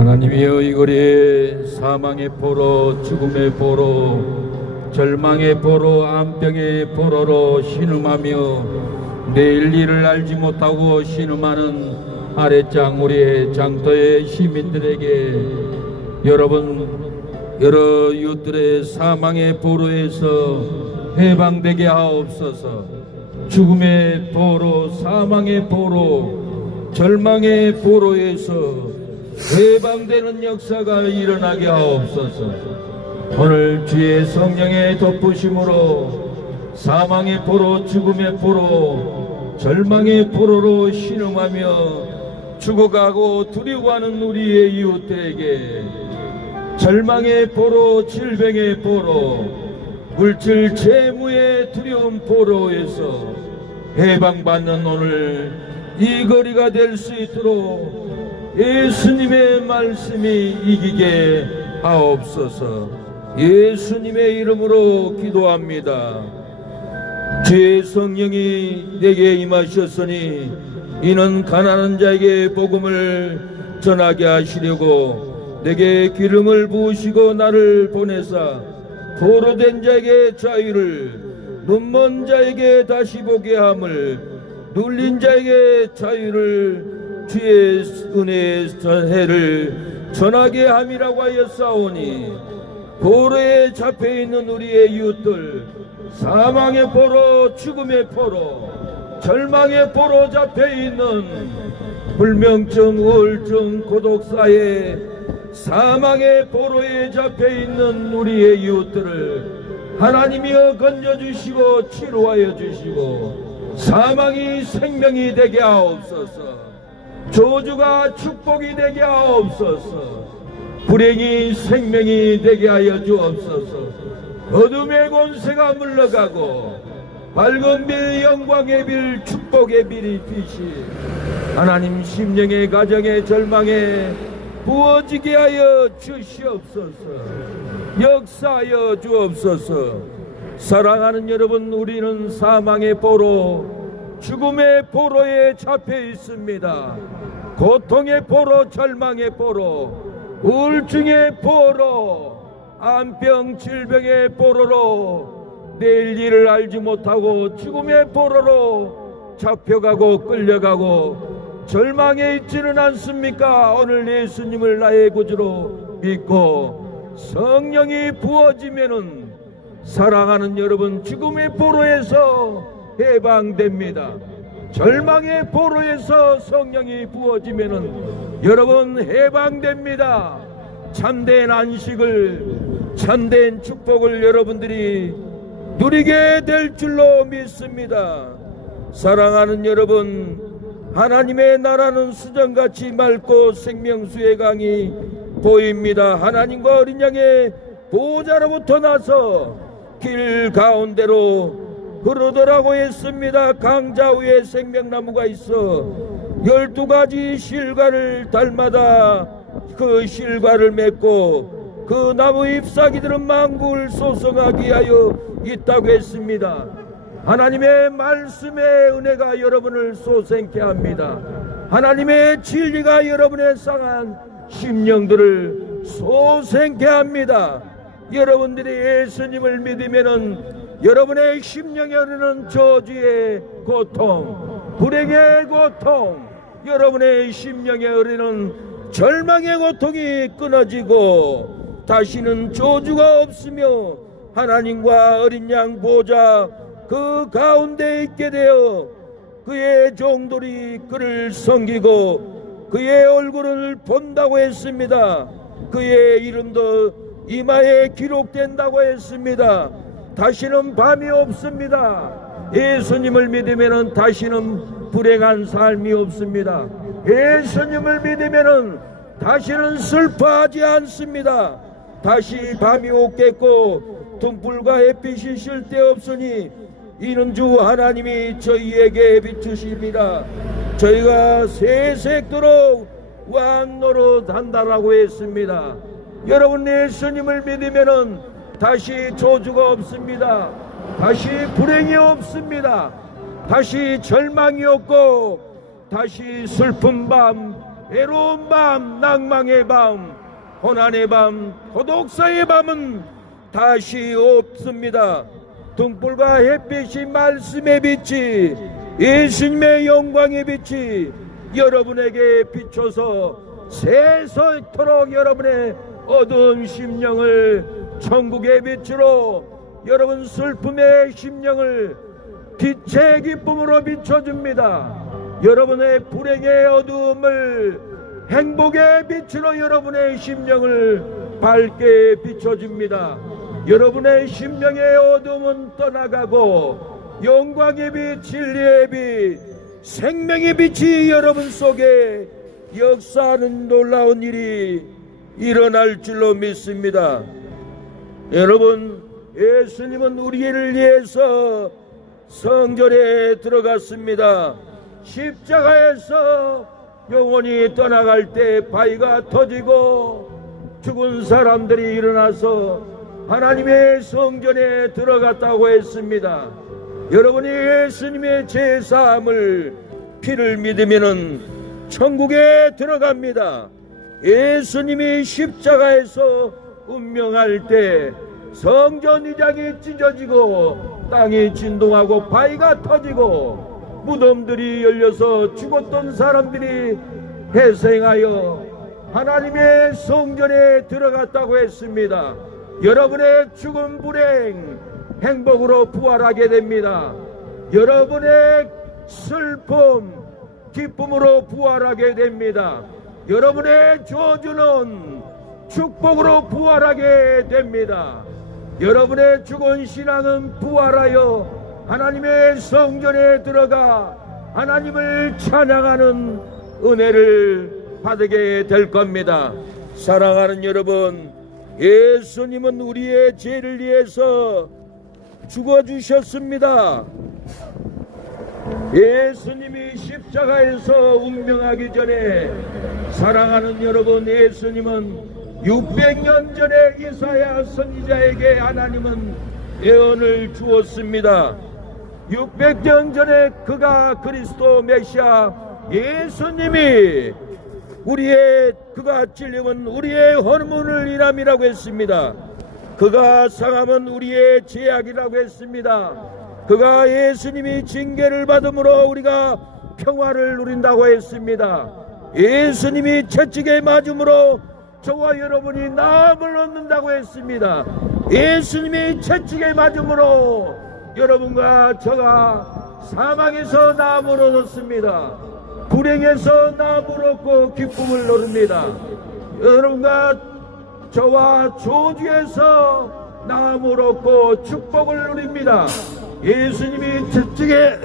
하나님이여, 이 거리에 사망의 포로, 죽음의 포로, 절망의 포로, 암병의 포로로 신음하며 내일 일을 알지 못하고 신음하는 아랫장 우리의 장터의 시민들에게 여러 이웃들의 사망의 포로에서 해방되게 하옵소서. 죽음의 포로, 사망의 포로, 절망의 포로에서 해방되는 역사가 일어나게 하옵소서. 오늘 주의 성령의 덮으심으로 사망의 포로, 죽음의 포로, 절망의 포로로 신음하며 죽어가고 두려워하는 우리의 이웃들에게 절망의 포로, 질병의 포로, 물질 재무의 두려움 포로에서 해방받는 오늘 이 거리가 될 수 있도록 예수님의 말씀이 이기게 하옵소서. 예수님의 이름으로 기도합니다. 주의 성령이 내게 임하셨으니 이는 가난한 자에게 복음을 전하게 하시려고 내게 기름을 부으시고 나를 보내사 포로된 자에게 자유를, 눈먼 자에게 다시 보게 함을, 눌린 자에게 자유를, 주의 은혜의 해를 전하게 함이라고 하였사오니 포로에 잡혀있는 우리의 이웃들, 사망의 포로, 죽음의 포로, 절망의 포로 잡혀있는 불명증, 우울증, 고독사에 사망의 포로에 잡혀있는 우리의 이웃들을 하나님이여 건져주시고 치료하여 주시고 사망이 생명이 되게 하옵소서. 저주가 축복이 되게 하옵소서. 불행이 생명이 되게 하여 주옵소서. 어둠의 권세가 물러가고 밝은 빌, 영광의 빌, 축복의 빌이 빛이 하나님 심령의 가정의 절망에 부어지게 하여 주시옵소서. 역사하여 주옵소서. 사랑하는 여러분, 우리는 사망의 포로, 죽음의 포로에 잡혀 있습니다. 고통의 포로, 절망의 포로, 우울증의 포로, 암병, 질병의 포로로 내일 일을 알지 못하고 죽음의 포로로 잡혀가고 끌려가고 절망에 있지는 않습니까? 오늘 예수님을 나의 구주로 믿고 성령이 부어지면은 사랑하는 여러분, 죽음의 포로에서 해방됩니다. 절망의 포로에서 성령이 부어지면은 여러분 해방됩니다. 참된 안식을, 참된 축복을 여러분들이 누리게 될 줄로 믿습니다. 사랑하는 여러분, 하나님의 나라는 수정같이 맑고 생명수의 강이 보입니다. 하나님과 어린 양의 보호자로부터 나서 길 가운데로 흐르더라고 했습니다. 강자 위에 생명나무가 있어 12가지 실과를 달마다 그 실과를 맺고 그 나무 잎사귀들은 만국을 소성하게 하여 있다고 했습니다. 하나님의 말씀의 은혜가 여러분을 솟게 합니다. 하나님의 진리가 여러분의 상한 심령들을 솟게 합니다. 여러분들이 예수님을 믿으면은 여러분의 심령에 흐르는 저주의 고통, 불행의 고통, 여러분의 심령에 흐르는 절망의 고통이 끊어지고 다시는 저주가 없으며 하나님과 어린 양 보좌 그 가운데 있게 되어 그의 종들이 그를 섬기고 그의 얼굴을 본다고 했습니다. 그의 이름도 이마에 기록된다고 했습니다. 다시는 밤이 없습니다. 예수님을 믿으면 다시는 불행한 삶이 없습니다. 예수님을 믿으면 다시는 슬퍼하지 않습니다. 다시 밤이 없겠고 등불과 햇빛이 쓸데없으니 이는 주 하나님이 저희에게 비추십니다. 저희가 세세토록 왕노릇한다라고 했습니다. 여러분 예수님을 믿으면 다시 저주가 없습니다. 다시 불행이 없습니다. 다시 절망이 없고 다시 슬픈 밤, 외로운 밤, 낭망의 밤, 고난의 밤, 고독사의 밤은 다시 없습니다. 등불과 햇빛이 말씀의 빛이 예수님의 영광의 빛이 여러분에게 비춰서 세세토록 여러분의 어두운 심령을 천국의 빛으로 여러분 슬픔의 심령을 빛의 기쁨으로 비춰줍니다. 여러분의 불행의 어두움을 행복의 빛으로 여러분의 심령을 밝게 비춰줍니다. 여러분의 심령의 어둠은 떠나가고 영광의 빛, 진리의 빛, 생명의 빛이 여러분 속에 역사하는 놀라운 일이 일어날 줄로 믿습니다. 여러분 예수님은 우리를 위해서 성전에 들어갔습니다. 십자가에서 영혼이 떠나갈 때 바위가 터지고 죽은 사람들이 일어나서 하나님의 성전에 들어갔다고 했습니다. 여러분이 예수님의 제사함을 피를 믿으면 천국에 들어갑니다. 예수님이 십자가에서 운명할 때 성전 위장이 찢어지고 땅이 진동하고 바위가 터지고 무덤들이 열려서 죽었던 사람들이 회생하여 하나님의 성전에 들어갔다고 했습니다. 여러분의 죽은 불행 행복으로 부활하게 됩니다. 여러분의 슬픔 기쁨으로 부활하게 됩니다. 여러분의 저주는 축복으로 부활하게 됩니다. 여러분의 죽은 신앙은 부활하여 하나님의 성전에 들어가 하나님을 찬양하는 은혜를 받게 될 겁니다. 사랑하는 여러분, 예수님은 우리의 죄를 위해서 죽어주셨습니다. 예수님이 십자가에서 운명하기 전에 사랑하는 여러분, 예수님은 600년 전에 이사야 선지자에게 하나님은 예언을 주었습니다. 600년 전에 그가 그리스도 메시아 예수님이 그가 찔림은 우리의 허물을 인함이라고 했습니다. 그가 상함은 우리의 죄악이라고 했습니다. 그가 예수님이 징계를 받음으로 우리가 평화를 누린다고 했습니다. 예수님이 채찍에 맞음으로 저와 여러분이 나음을 얻는다고 했습니다. 예수님이 채찍에 맞음으로 여러분과 저가 사망에서 나음을 얻었습니다. 불행에서 나무를 얻고 기쁨을 누립니다. 여러분과 저와 저주에서 나무를 얻고 축복을 누립니다. 예수님이 채찍에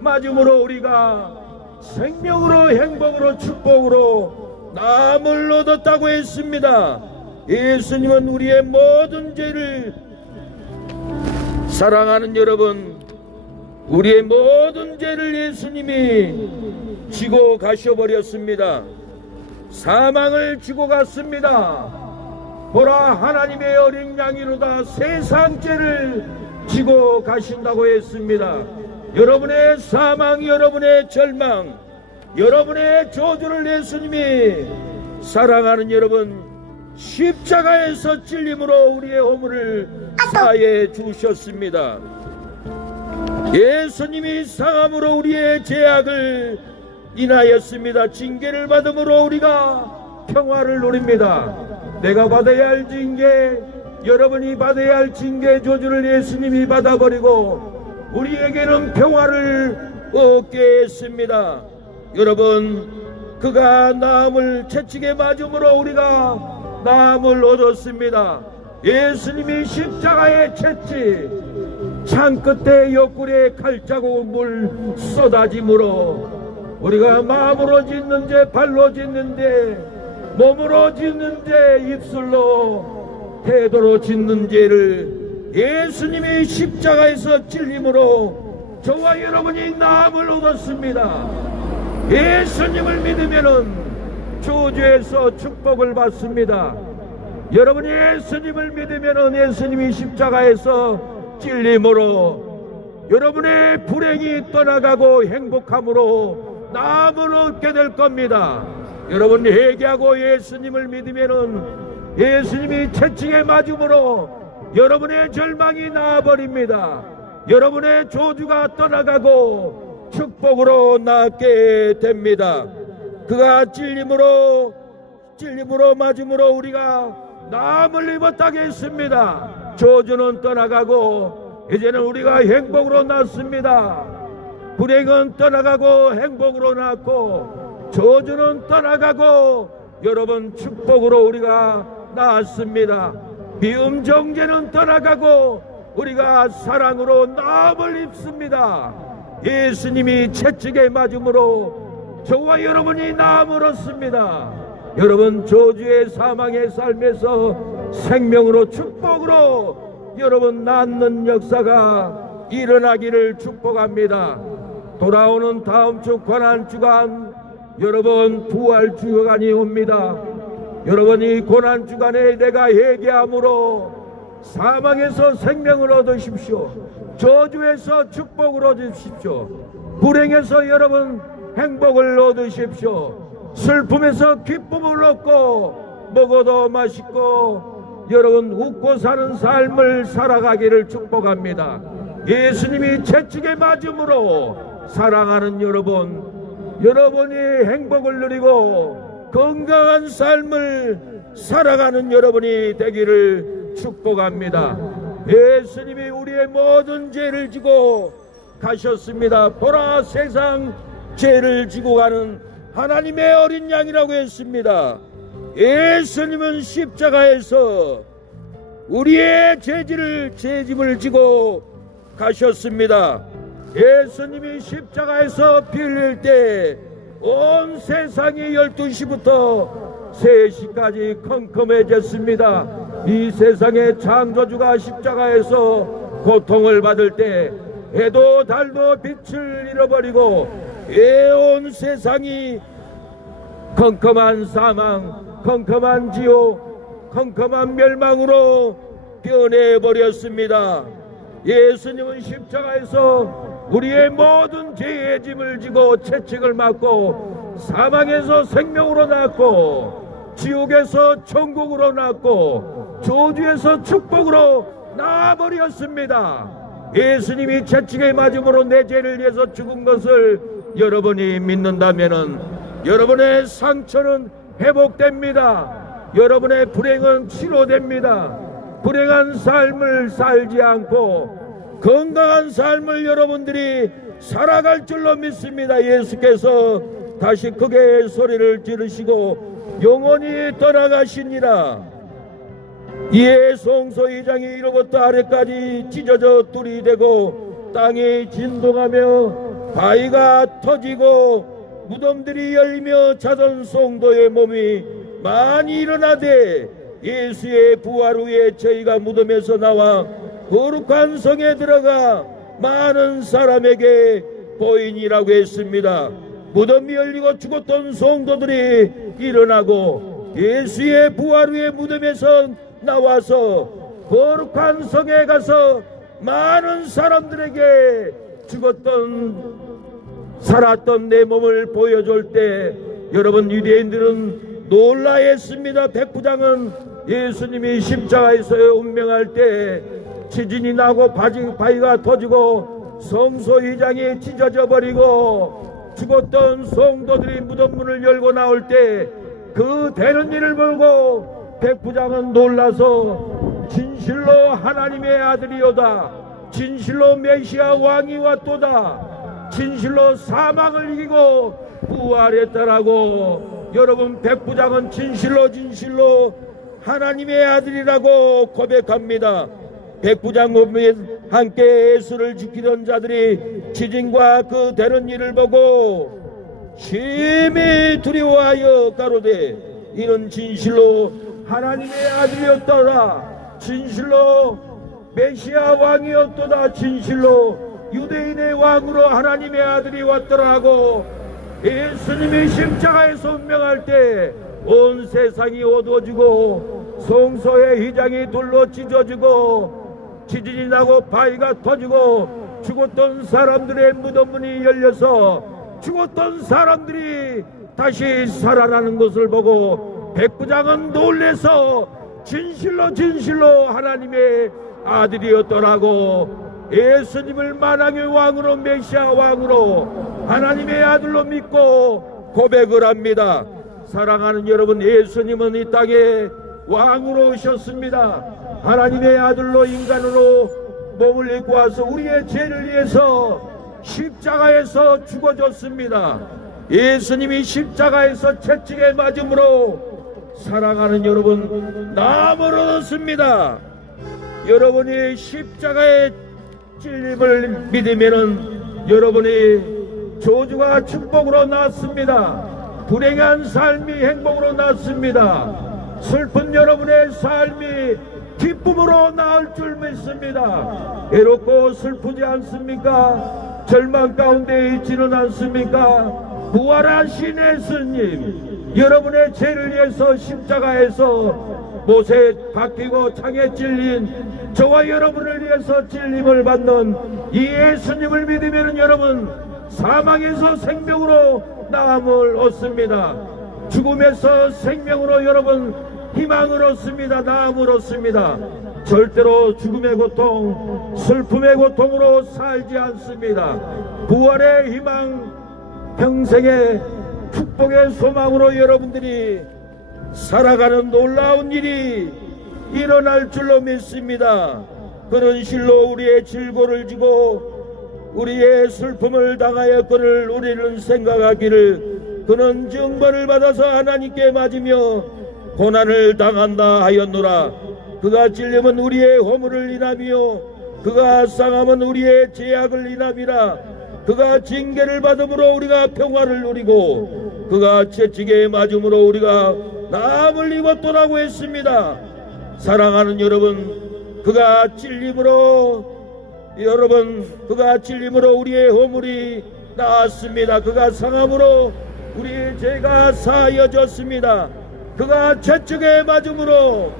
맞음으로 우리가 생명으로 행복으로 축복으로 남을 얻었다고 했습니다. 예수님은 우리의 모든 죄를 사랑하는 여러분, 우리의 모든 죄를 예수님이 지고 가셔버렸습니다. 사망을 지고 갔습니다. 보라, 하나님의 어린 양이로다 세상 죄를 지고 가신다고 했습니다. 여러분의 사망, 여러분의 절망, 여러분의 저주를 예수님이 사랑하는 여러분 십자가에서 찔림으로 우리의 허물을 사해 주셨습니다. 예수님이 상함으로 우리의 죄악을 인하였습니다. 징계를 받음으로 우리가 평화를 누립니다. 내가 받아야 할 징계, 여러분이 받아야 할 징계 저주를 예수님이 받아버리고 우리에게는 평화를 얻게 했습니다. 여러분, 그가 남을 채찍에 맞음으로 우리가 남을 얻었습니다. 예수님이 십자가에 채찍, 창 끝에 옆구리에 칼자국 물 쏟아짐으로 우리가 마음으로 짓는 죄, 발로 짓는 죄, 몸으로 짓는 죄, 입술로 태도로 짓는 죄를 예수님이 십자가에서 찔림으로 저와 여러분이 남을 얻었습니다. 예수님을 믿으면은 저주에서 축복을 받습니다. 여러분이 예수님을 믿으면은 예수님이 십자가에서 찔림으로 여러분의 불행이 떠나가고 행복함으로 남을 얻게 될 겁니다. 여러분 회개하고 예수님을 믿으면은 예수님이 채찍에 맞음으로 여러분의 절망이 나아버립니다. 여러분의 저주가 떠나가고 축복으로 나게 됩니다. 그가 찔림으로 맞음으로 우리가 남을 입었다고 했습니다. 저주는 떠나가고 이제는 우리가 행복으로 났습니다. 불행은 떠나가고 행복으로 났고 저주는 떠나가고 여러분 축복으로 우리가 나았습니다. 미움 정죄는 떠나가고 우리가 사랑으로 남을 입습니다. 예수님이 채찍에 맞음으로 저와 여러분이 남을 얻습니다. 여러분 저주의 사망의 삶에서 생명으로 축복으로 여러분 낫는 역사가 일어나기를 축복합니다. 돌아오는 다음 주 고난주간 여러분 부활주간이 옵니다. 여러분 이 고난주간에 내가 회개함으로 사망에서 생명을 얻으십시오. 저주에서 축복을 얻으십시오. 불행에서 여러분 행복을 얻으십시오. 슬픔에서 기쁨을 얻고 먹어도 맛있고 여러분 웃고 사는 삶을 살아가기를 축복합니다. 예수님이 채찍에 맞음으로 사랑하는 여러분이 행복을 누리고 건강한 삶을 살아가는 여러분이 되기를 축복합니다. 예수님이 우리의 모든 죄를 지고 가셨습니다. 보라, 세상 죄를 지고 가는 하나님의 어린 양이라고 했습니다. 예수님은 십자가에서 우리의 죄짐을 지고 가셨습니다. 예수님이 십자가에서 피 흘릴 때 온 세상이 12시부터 3시까지 컴컴해졌습니다. 이 세상의 창조주가 십자가에서 고통을 받을 때 해도 달도 빛을 잃어버리고 온 세상이 컴컴한 사망, 컴컴한 지옥, 컴컴한 멸망으로 변해버렸습니다. 예수님은 십자가에서 우리의 모든 죄의 짐을 지고 채찍을 맞고 사망에서 생명으로 났고 지옥에서 천국으로 났고 저주에서 축복으로 나아버렸습니다. 예수님이 채찍에 맞음으로 내 죄를 위해서 죽은 것을 여러분이 믿는다면은 여러분의 상처는 회복됩니다. 여러분의 불행은 치료됩니다. 불행한 삶을 살지 않고 건강한 삶을 여러분들이 살아갈 줄로 믿습니다. 예수께서 다시 크게 소리를 지르시고 영원히 떠나가시니라. 이에 성소의장이 이로부터 아래까지 찢어져 뚫이 되고 땅이 진동하며 바위가 터지고 무덤들이 열리며 자던 성도의 몸이 많이 일어나되 예수의 부활 후에 저희가 무덤에서 나와 거룩한 성에 들어가 많은 사람에게 보이니라고 했습니다. 무덤이 열리고 죽었던 성도들이 일어나고 예수의 부활 후에 무덤에서 나와서 거룩한 성에 가서 많은 사람들에게 죽었던 살았던 내 몸을 보여줄 때 여러분 유대인들은 놀라했습니다. 백부장은 예수님이 십자가에서 운명할 때 지진이 나고 바위가 터지고 성소의장이 찢어져 버리고 죽었던 성도들이 무덤문을 열고 나올 때 그 되는 일을 보고 백부장은 놀라서 진실로 하나님의 아들이오다, 진실로 메시아 왕이 왔도다, 진실로 사망을 이기고 부활했다라고. 여러분 백부장은 진실로 하나님의 아들이라고 고백합니다. 백부장과 함께 예수를 지키던 자들이 지진과 그 되는 일을 보고 심히 두려워하여 가로되 이는 진실로 하나님의 아들이었더라, 진실로 메시아 왕이었도다, 진실로 유대인의 왕으로 하나님의 아들이 왔더라고. 예수님이 십자가에서 운명할 때 온 세상이 어두워지고 성소의 휘장이 돌로 찢어지고 지진이 나고 바위가 터지고 죽었던 사람들의 무덤문이 열려서 죽었던 사람들이 다시 살아나는 것을 보고 백부장은 놀래서 진실로 하나님의 아들이었더라고. 예수님을 만왕의 왕으로 메시아 왕으로 하나님의 아들로 믿고 고백을 합니다. 사랑하는 여러분, 예수님은 이 땅에 왕으로 오셨습니다. 하나님의 아들로 인간으로 몸을 입고 와서 우리의 죄를 위해서 십자가에서 죽어졌습니다. 예수님이 십자가에서 채찍에 맞음으로 사랑하는 여러분 나음을 얻었습니다. 여러분이 십자가의 찔림을 믿으면은 여러분이 저주가 축복으로 났습니다. 불행한 삶이 행복으로 났습니다. 슬픈 여러분의 삶이 기쁨으로 나을 줄 믿습니다. 외롭고 슬프지 않습니까? 절망 가운데 있지는 않습니까? 부활하신 예수님, 여러분의 죄를 위해서 십자가에서 못에 박히고 창에 찔린 저와 여러분을 위해서 찔림을 받는 이 예수님을 믿으면 여러분 사망에서 생명으로 나음을 얻습니다. 죽음에서 생명으로 여러분 희망을 얻습니다. 나음을 얻습니다. 절대로 죽음의 고통, 슬픔의 고통으로 살지 않습니다. 부활의 희망, 평생의 축복의 소망으로 여러분들이 살아가는 놀라운 일이 일어날 줄로 믿습니다. 그런 실로 우리의 질고를 지고 우리의 슬픔을 당하였거늘 우리는 생각하기를 그는 증거를 받아서 하나님께 맞으며 고난을 당한다 하였노라. 그가 찔림은 우리의 허물을 인하며 그가 상함은 우리의 죄악을 인함이라. 그가 징계를 받음으로 우리가 평화를 누리고 그가 채찍에 맞음으로 우리가 나음을 입었도라고 했습니다. 사랑하는 여러분, 그가 찔림으로 우리의 허물이 나았습니다. 그가 상함으로 우리의 죄가 사하여졌습니다. 그가 채찍에 맞음으로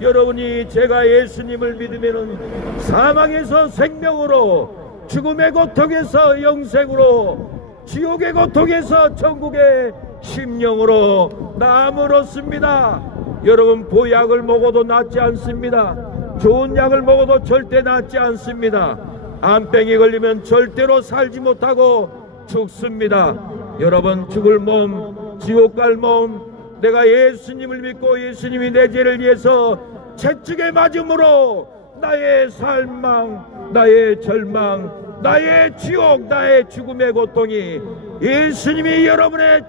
여러분이 제가 예수님을 믿으면 사망에서 생명으로, 죽음의 고통에서 영생으로, 지옥의 고통에서 천국의 심령으로 나음을 얻습니다. 여러분, 보약을 먹어도 낫지 않습니다. 좋은 약을 먹어도 절대 낫지 않습니다. 암병이 걸리면 절대로 살지 못하고 죽습니다. 여러분, 죽을 몸, 지옥 갈 몸, 내가 예수님을 믿고 예수님이 내 죄를 위해서 채찍에 맞음으로 나의 살망, 나의 절망, 나의 지옥, 나의 죽음의 고통이 예수님이 여러분의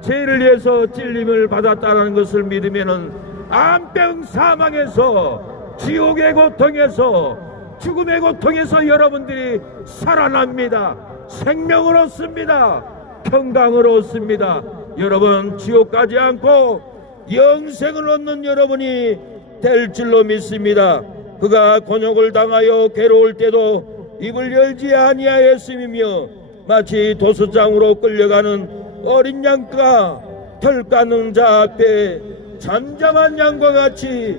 죄를 위해서 찔림을 받았다는 것을 믿으면은 암병 사망에서, 지옥의 고통에서, 죽음의 고통에서 여러분들이 살아납니다. 생명을 얻습니다. 평강을 얻습니다. 여러분, 지옥 가지 않고 영생을 얻는 여러분이 될 줄로 믿습니다. 그가 곤욕을 당하여 괴로울 때도 입을 열지 아니하였으며 마치 도수장으로 끌려가는 어린 양과 털 까는 자 앞에 잠잠한 양과 같이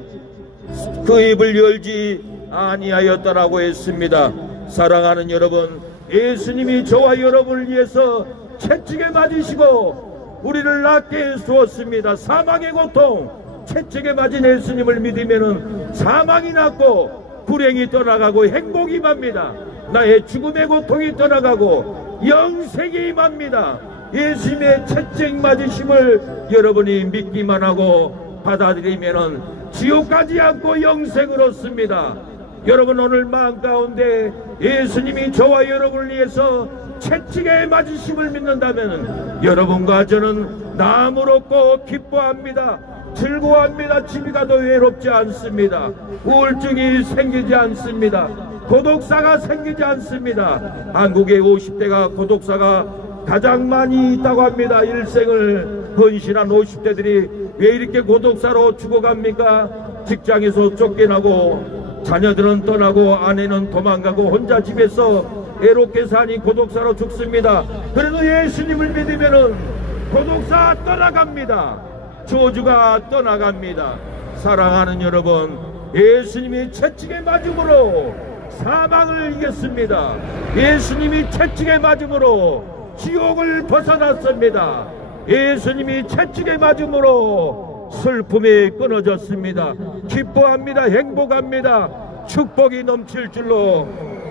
그 입을 열지 아니하였다라고 했습니다. 사랑하는 여러분, 예수님이 저와 여러분을 위해서 채찍에 맞으시고 우리를 낫게 해주었습니다. 사망의 고통, 채찍에 맞은 예수님을 믿으면 사망이 낫고 불행이 떠나가고 행복이 임합니다. 나의 죽음의 고통이 떠나가고 영생이 임합니다. 예수님의 채찍 맞으심을 여러분이 믿기만 하고 받아들이면 지옥 가지 않고 영생을 얻습니다. 여러분, 오늘 마음 가운데 예수님이 저와 여러분을 위해서 채찍에 맞으심을 믿는다면 여러분과 저는 나음을 얻고 기뻐합니다. 즐거워합니다. 집이 가도 외롭지 않습니다. 우울증이 생기지 않습니다. 고독사가 생기지 않습니다. 한국의 50대가 고독사가 가장 많이 있다고 합니다. 일생을 헌신한 50대들이 왜 이렇게 고독사로 죽어갑니까? 직장에서 쫓겨나고 자녀들은 떠나고 아내는 도망가고 혼자 집에서 애롭게 사니 고독사로 죽습니다. 그래도 예수님을 믿으면은 고독사 떠나갑니다. 저주가 떠나갑니다. 사랑하는 여러분, 예수님이 채찍에 맞음으로 사망을 이겼습니다. 예수님이 채찍에 맞음으로 지옥을 벗어났습니다. 예수님이 채찍에 맞음으로 슬픔이 끊어졌습니다. 기뻐합니다. 행복합니다. 축복이 넘칠 줄로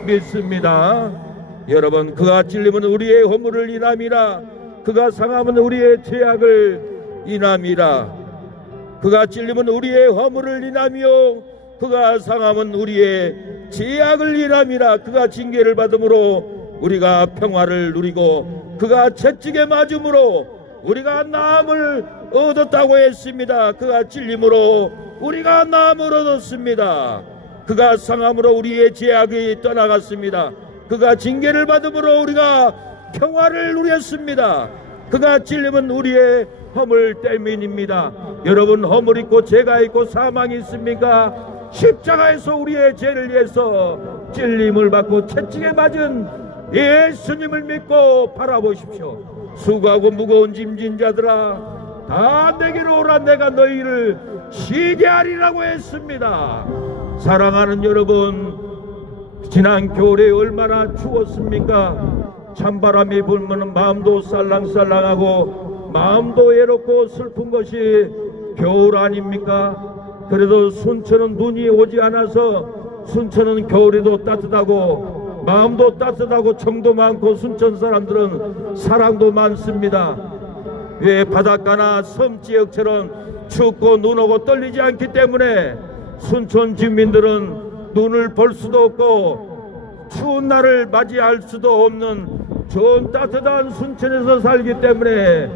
믿습니다. 여러분, 그가 찔림은 우리의 허물을 인함이라. 그가 상함은 우리의 죄악을 인함이라. 그가 찔림은 우리의 허물을 인하며 그가 상함은 우리의 죄악을 인함이라. 그가 징계를 받음으로 우리가 평화를 누리고 그가 채찍에 맞음으로 우리가 나음을 얻었다고 했습니다. 그가 찔림으로 우리가 나음을 얻었습니다. 그가 상함으로 우리의 죄악이 떠나갔습니다. 그가 징계를 받음으로 우리가 평화를 누렸습니다. 그가 찔림은 우리의 허물 때문입니다. 여러분, 허물 있고 죄가 있고 사망이 있습니까? 십자가에서 우리의 죄를 위해서 찔림을 받고 채찍에 맞은 예수님을 믿고 바라보십시오. 수고하고 무거운 짐진 자들아, 다 내게로 오라. 내가 너희를 쉬게 하리라고 했습니다. 사랑하는 여러분, 지난 겨울에 얼마나 추웠습니까? 찬바람이 불면 마음도 살랑살랑하고 마음도 외롭고 슬픈 것이 겨울 아닙니까? 그래도 순천은 눈이 오지 않아서 순천은 겨울에도 따뜻하고 마음도 따뜻하고 정도 많고 순천 사람들은 사랑도 많습니다. 왜 바닷가나 섬 지역처럼 춥고 눈 오고 떨리지 않기 때문에 순천 주민들은 눈을 볼 수도 없고 추운 날을 맞이할 수도 없는 좋은 따뜻한 순천에서 살기 때문에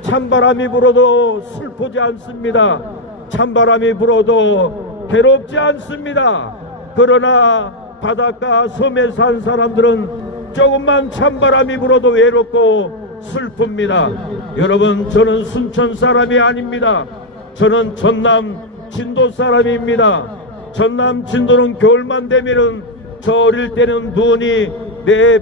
찬바람이 불어도 슬프지 않습니다. 찬바람이 불어도 괴롭지 않습니다. 그러나 바닷가 섬에 산 사람들은 조금만 찬바람이 불어도 외롭고 슬픕니다. 여러분, 저는 순천 사람이 아닙니다. 저는 전남 진도 사람입니다. 전남 진도는 겨울만 되면은 저 어릴 때는 눈이 내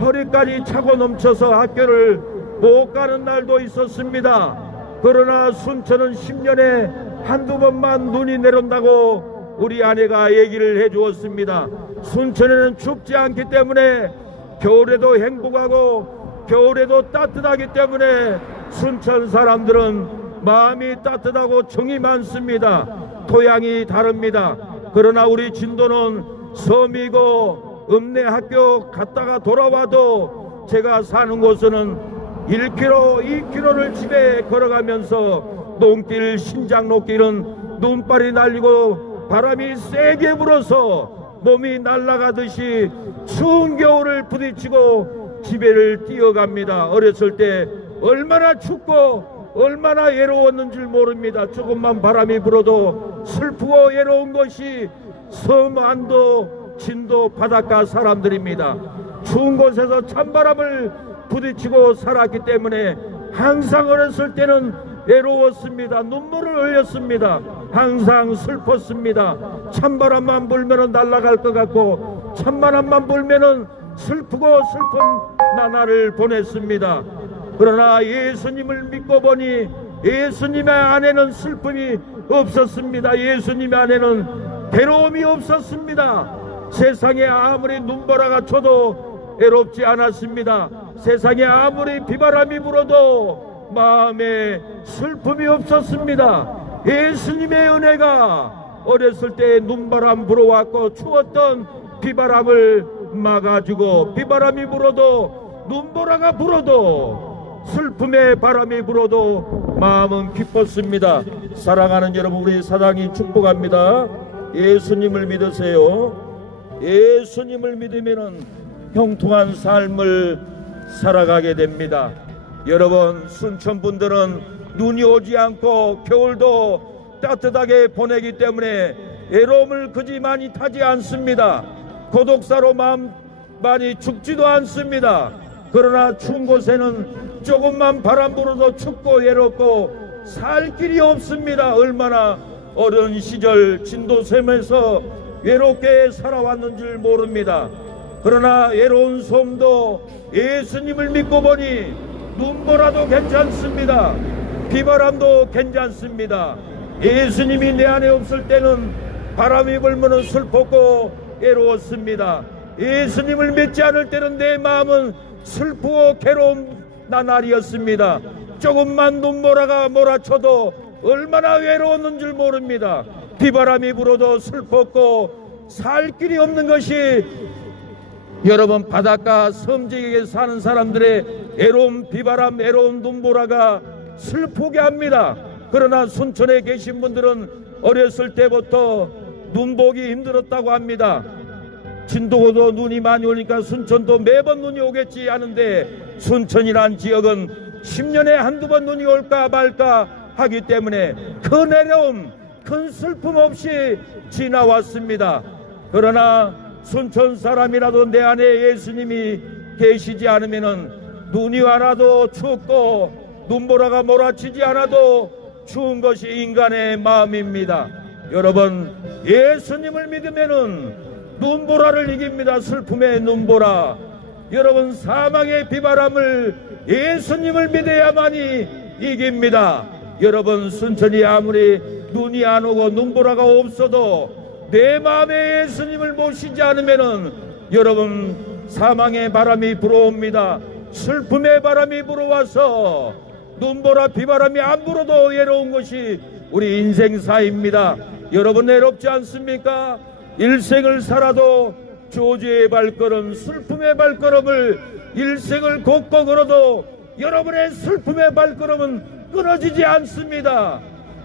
허리까지 차고 넘쳐서 학교를 못 가는 날도 있었습니다. 그러나 순천은 10년에 한두 번만 눈이 내린다고 우리 아내가 얘기를 해주었습니다. 순천에는 춥지 않기 때문에 겨울에도 행복하고 겨울에도 따뜻하기 때문에 순천 사람들은 마음이 따뜻하고 정이 많습니다. 토양이 다릅니다. 그러나 우리 진도는 섬이고 읍내 학교 갔다가 돌아와도 제가 사는 곳은 1km, 2km를 집에 걸어가면서 농길, 신장로길은 눈발이 날리고 바람이 세게 불어서 몸이 날아가듯이 추운 겨울을 부딪히고 집에를 뛰어갑니다. 어렸을 때 얼마나 춥고 얼마나 외로웠는 줄 모릅니다. 조금만 바람이 불어도 슬프고 외로운 것이 섬, 안도, 진도, 바닷가 사람들입니다. 추운 곳에서 찬바람을 부딪히고 살았기 때문에 항상 어렸을 때는 외로웠습니다. 눈물을 흘렸습니다. 항상 슬펐습니다. 찬바람만 불면은 날아갈 것 같고 찬바람만 불면은 슬프고 슬픈 나날을 보냈습니다. 그러나 예수님을 믿고 보니 예수님의 안에는 슬픔이 없었습니다. 예수님의 안에는 괴로움이 없었습니다. 세상에 아무리 눈보라가 쳐도 외롭지 않았습니다. 세상에 아무리 비바람이 불어도 마음에 슬픔이 없었습니다. 예수님의 은혜가 어렸을 때 눈바람 불어왔고 추웠던 비바람을 막아주고 비바람이 불어도 눈보라가 불어도 슬픔의 바람이 불어도 마음은 기뻤습니다. 사랑하는 여러분, 우리 사랑이 축복합니다. 예수님을 믿으세요. 예수님을 믿으면 형통한 삶을 살아가게 됩니다. 여러분, 순천분들은 눈이 오지 않고 겨울도 따뜻하게 보내기 때문에 외로움을 그지 많이 타지 않습니다. 고독사로 마음 많이 죽지도 않습니다. 그러나 추운 곳에는 조금만 바람 불어도 춥고 외롭고 살 길이 없습니다. 얼마나 어려운 시절 진도섬에서 외롭게 살아왔는 줄 모릅니다. 그러나 외로운 섬도 예수님을 믿고 보니 눈보라도 괜찮습니다. 비바람도 괜찮습니다. 예수님이 내 안에 없을 때는 바람이 불면 슬펐고 외로웠습니다. 예수님을 믿지 않을 때는 내 마음은 슬프고 괴로운 나날이었습니다. 조금만 눈보라가 몰아쳐도 얼마나 외로웠는 줄 모릅니다. 비바람이 불어도 슬펐고 살 길이 없는 것이 여러분, 바닷가 섬지역에 사는 사람들의 외로운 비바람, 외로운 눈보라가 슬프게 합니다. 그러나 순천에 계신 분들은 어렸을 때부터 눈 보기 힘들었다고 합니다. 진도도 눈이 많이 오니까 순천도 매번 눈이 오겠지 하는데 순천이란 지역은 10년에 한두 번 눈이 올까 말까 하기 때문에 큰 외로움, 큰 슬픔 없이 지나왔습니다. 그러나 순천 사람이라도 내 안에 예수님이 계시지 않으면은 눈이 와도 춥고 눈보라가 몰아치지 않아도 추운 것이 인간의 마음입니다. 여러분, 예수님을 믿으면은 눈보라를 이깁니다. 슬픔의 눈보라. 여러분, 사망의 비바람을 예수님을 믿어야만이 이깁니다. 여러분, 순천이 아무리 눈이 안 오고 눈보라가 없어도 내 마음에 예수님을 모시지 않으면은 여러분, 사망의 바람이 불어옵니다. 슬픔의 바람이 불어와서 눈보라 비바람이 안 불어도 외로운 것이 우리 인생사입니다. 여러분, 외롭지 않습니까? 일생을 살아도 저주의 발걸음, 슬픔의 발걸음을 일생을 걷고 걸어도 여러분의 슬픔의 발걸음은 끊어지지 않습니다.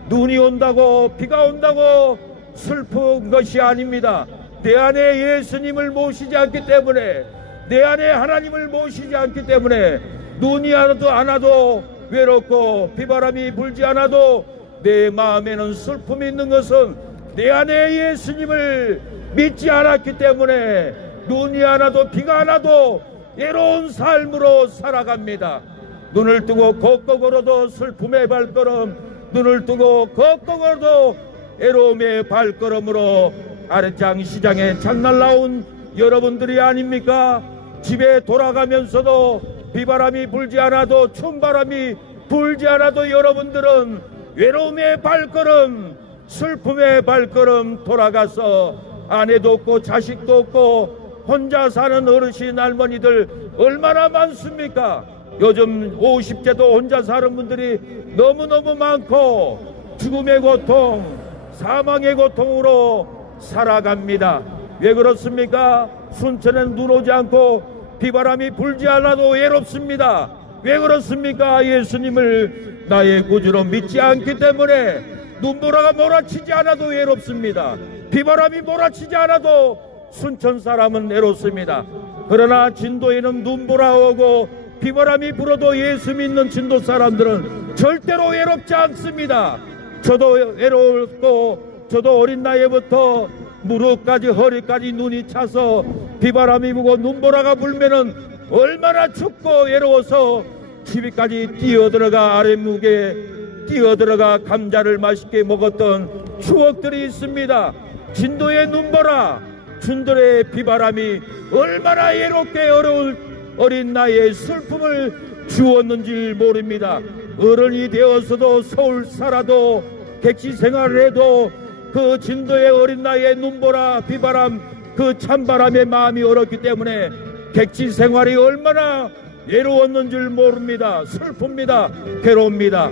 눈이 온다고 비가 온다고 슬픈 것이 아닙니다. 내 안에 예수님을 모시지 않기 때문에, 내 안에 하나님을 모시지 않기 때문에 눈이 안 와도 외롭고 비바람이 불지 않아도 내 마음에는 슬픔이 있는 것은 내 안에 예수님을 믿지 않았기 때문에 눈이 안 와도 비가 안 와도 외로운 삶으로 살아갑니다. 눈을 뜨고 걷고 걸어도 슬픔의 발걸음, 눈을 뜨고 걷고 걸어도 외로움의 발걸음으로 아랫장 시장에 장날 나온 여러분들이 아닙니까? 집에 돌아가면서도 비바람이 불지 않아도 추운 바람이 불지 않아도 여러분들은 외로움의 발걸음, 슬픔의 발걸음 돌아가서 아내도 없고 자식도 없고 혼자 사는 어르신 할머니들 얼마나 많습니까? 요즘 50대도 혼자 사는 분들이 너무너무 많고 죽음의 고통, 사망의 고통으로 살아갑니다. 왜 그렇습니까? 순천엔 눈 오지 않고 비바람이 불지 않아도 외롭습니다. 왜 그렇습니까? 예수님을 나의 구주로 믿지 않기 때문에 눈보라가 몰아치지 않아도 외롭습니다. 비바람이 몰아치지 않아도 순천 사람은 외롭습니다. 그러나 진도에는 눈보라 오고 비바람이 불어도 예수 믿는 진도 사람들은 절대로 외롭지 않습니다. 저도 외롭고 저도 어린 나이부터 무릎까지 허리까지 눈이 차서 비바람이 불고 눈보라가 불면은 얼마나 춥고 외로워서 집에까지 뛰어들어가 아랫목에 뛰어들어가 감자를 맛있게 먹었던 추억들이 있습니다. 진도의 눈보라, 진도의 비바람이 얼마나 외롭게 어려울 어린 나이에 슬픔을 주었는지 모릅니다. 어른이 되어서도 서울 살아도 객지 생활을 해도 그 진도의 어린 나이에 눈보라 비바람 그 찬바람에 마음이 얼었기 때문에 객지 생활이 얼마나 외로웠는지 모릅니다. 슬픕니다. 괴로웁니다.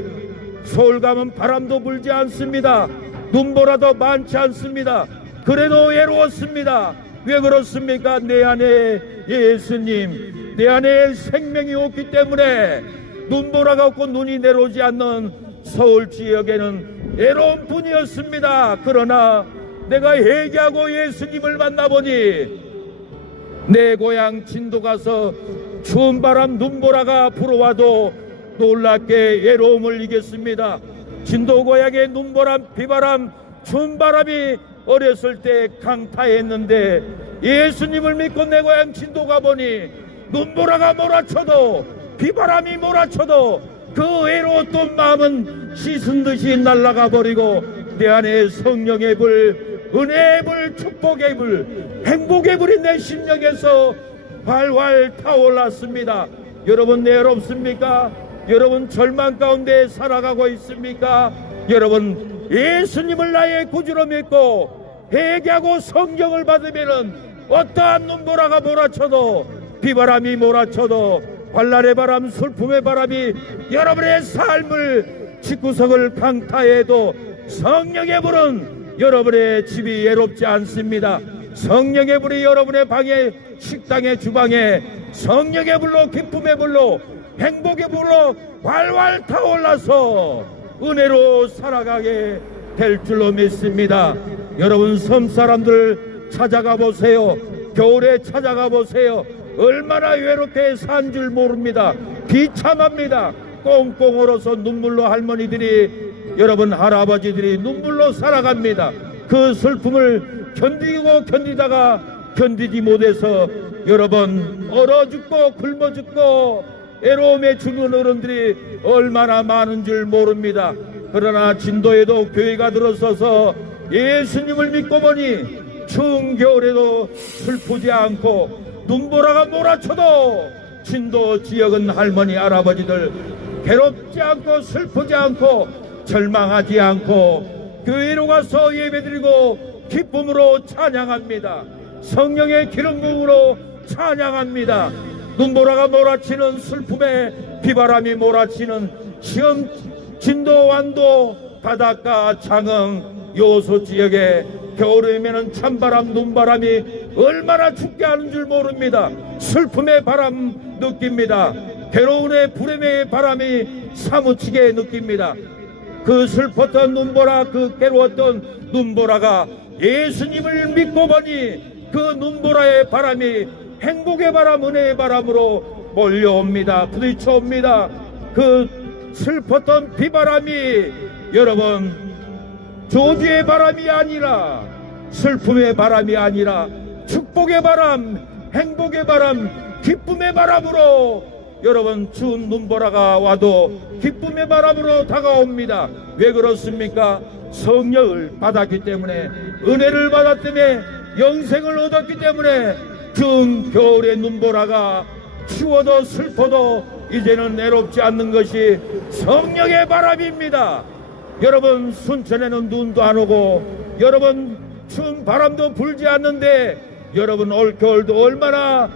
서울 가면 바람도 불지 않습니다. 눈보라도 많지 않습니다. 그래도 외로웠습니다. 왜 그렇습니까? 내 안에 예수님, 내 안에 생명이 없기 때문에 눈보라가 없고 눈이 내려오지 않는 서울 지역에는 외로운 뿐이었습니다. 그러나 내가 회개하고 예수님을 만나보니 내 고향 진도 가서 추운 바람 눈보라가 불어와도 놀랍게 외로움을 이겼습니다. 진도 고향의 눈보람 비바람 추운 바람이 어렸을 때 강타했는데 예수님을 믿고 내 고향 진도 가보니 눈보라가 몰아쳐도 비바람이 몰아쳐도 그 외로웠던 마음은 씻은 듯이 날아가 버리고 내 안에 성령의 불, 은혜의 불, 축복의 불, 행복의 불이 내 심령에서 활활 타올랐습니다. 여러분 외롭습니까? 여러분 절망 가운데 살아가고 있습니까? 여러분 예수님을 나의 구주로 믿고 회개하고 성경을 받으면은 어떠한 눈보라가 몰아쳐도 비바람이 몰아쳐도 환난의 바람, 슬픔의 바람이 여러분의 삶을 집구석을 강타해도 성령의 불은 여러분의 집이 외롭지 않습니다. 성령의 불이 여러분의 방에, 식당에, 주방에 성령의 불로, 기쁨의 불로, 행복의 불로 활활 타올라서 은혜로 살아가게 될 줄로 믿습니다. 여러분 섬 사람들 찾아가 보세요. 겨울에 찾아가 보세요. 얼마나 외롭게 산 줄 모릅니다. 비참합니다. 꽁꽁 얼어서 눈물로 할머니들이, 여러분 할아버지들이 눈물로 살아갑니다. 그 슬픔을 견디고 견디다가 견디지 못해서 여러분 얼어 죽고 굶어 죽고 외로움에 죽는 어른들이 얼마나 많은 줄 모릅니다. 그러나 진도에도 교회가 들어서서 예수님을 믿고 보니 추운 겨울에도 슬프지 않고 눈보라가 몰아쳐도 진도 지역은 할머니 할아버지들 괴롭지 않고 슬프지 않고 절망하지 않고 교회로 가서 예배드리고 기쁨으로 찬양합니다. 성령의 기름 부음으로 찬양합니다. 눈보라가 몰아치는 슬픔에 비바람이 몰아치는 시험 진도 완도 바닷가 장흥 요소 지역에 겨울이면은 찬바람 눈바람이 얼마나 춥게 하는 줄 모릅니다. 슬픔의 바람 느낍니다. 괴로움의 불행의 바람이 사무치게 느낍니다. 그 슬펐던 눈보라, 그 괴로웠던 눈보라가 예수님을 믿고 보니 그 눈보라의 바람이 행복의 바람, 은혜의 바람으로 몰려옵니다. 부딪혀옵니다. 그 슬펐던 비바람이 여러분 저주의 바람이 아니라 슬픔의 바람이 아니라 축복의 바람, 행복의 바람, 기쁨의 바람으로 여러분 추운 눈보라가 와도 기쁨의 바람으로 다가옵니다. 왜 그렇습니까? 성령을 받았기 때문에, 은혜를 받았기 때문에, 영생을 얻었기 때문에 추운 겨울의 눈보라가 추워도 슬퍼도 이제는 외롭지 않는 것이 성령의 바람입니다. 여러분 순천에는 눈도 안 오고 여러분 추운 바람도 불지 않는데 여러분 올겨울도 얼마나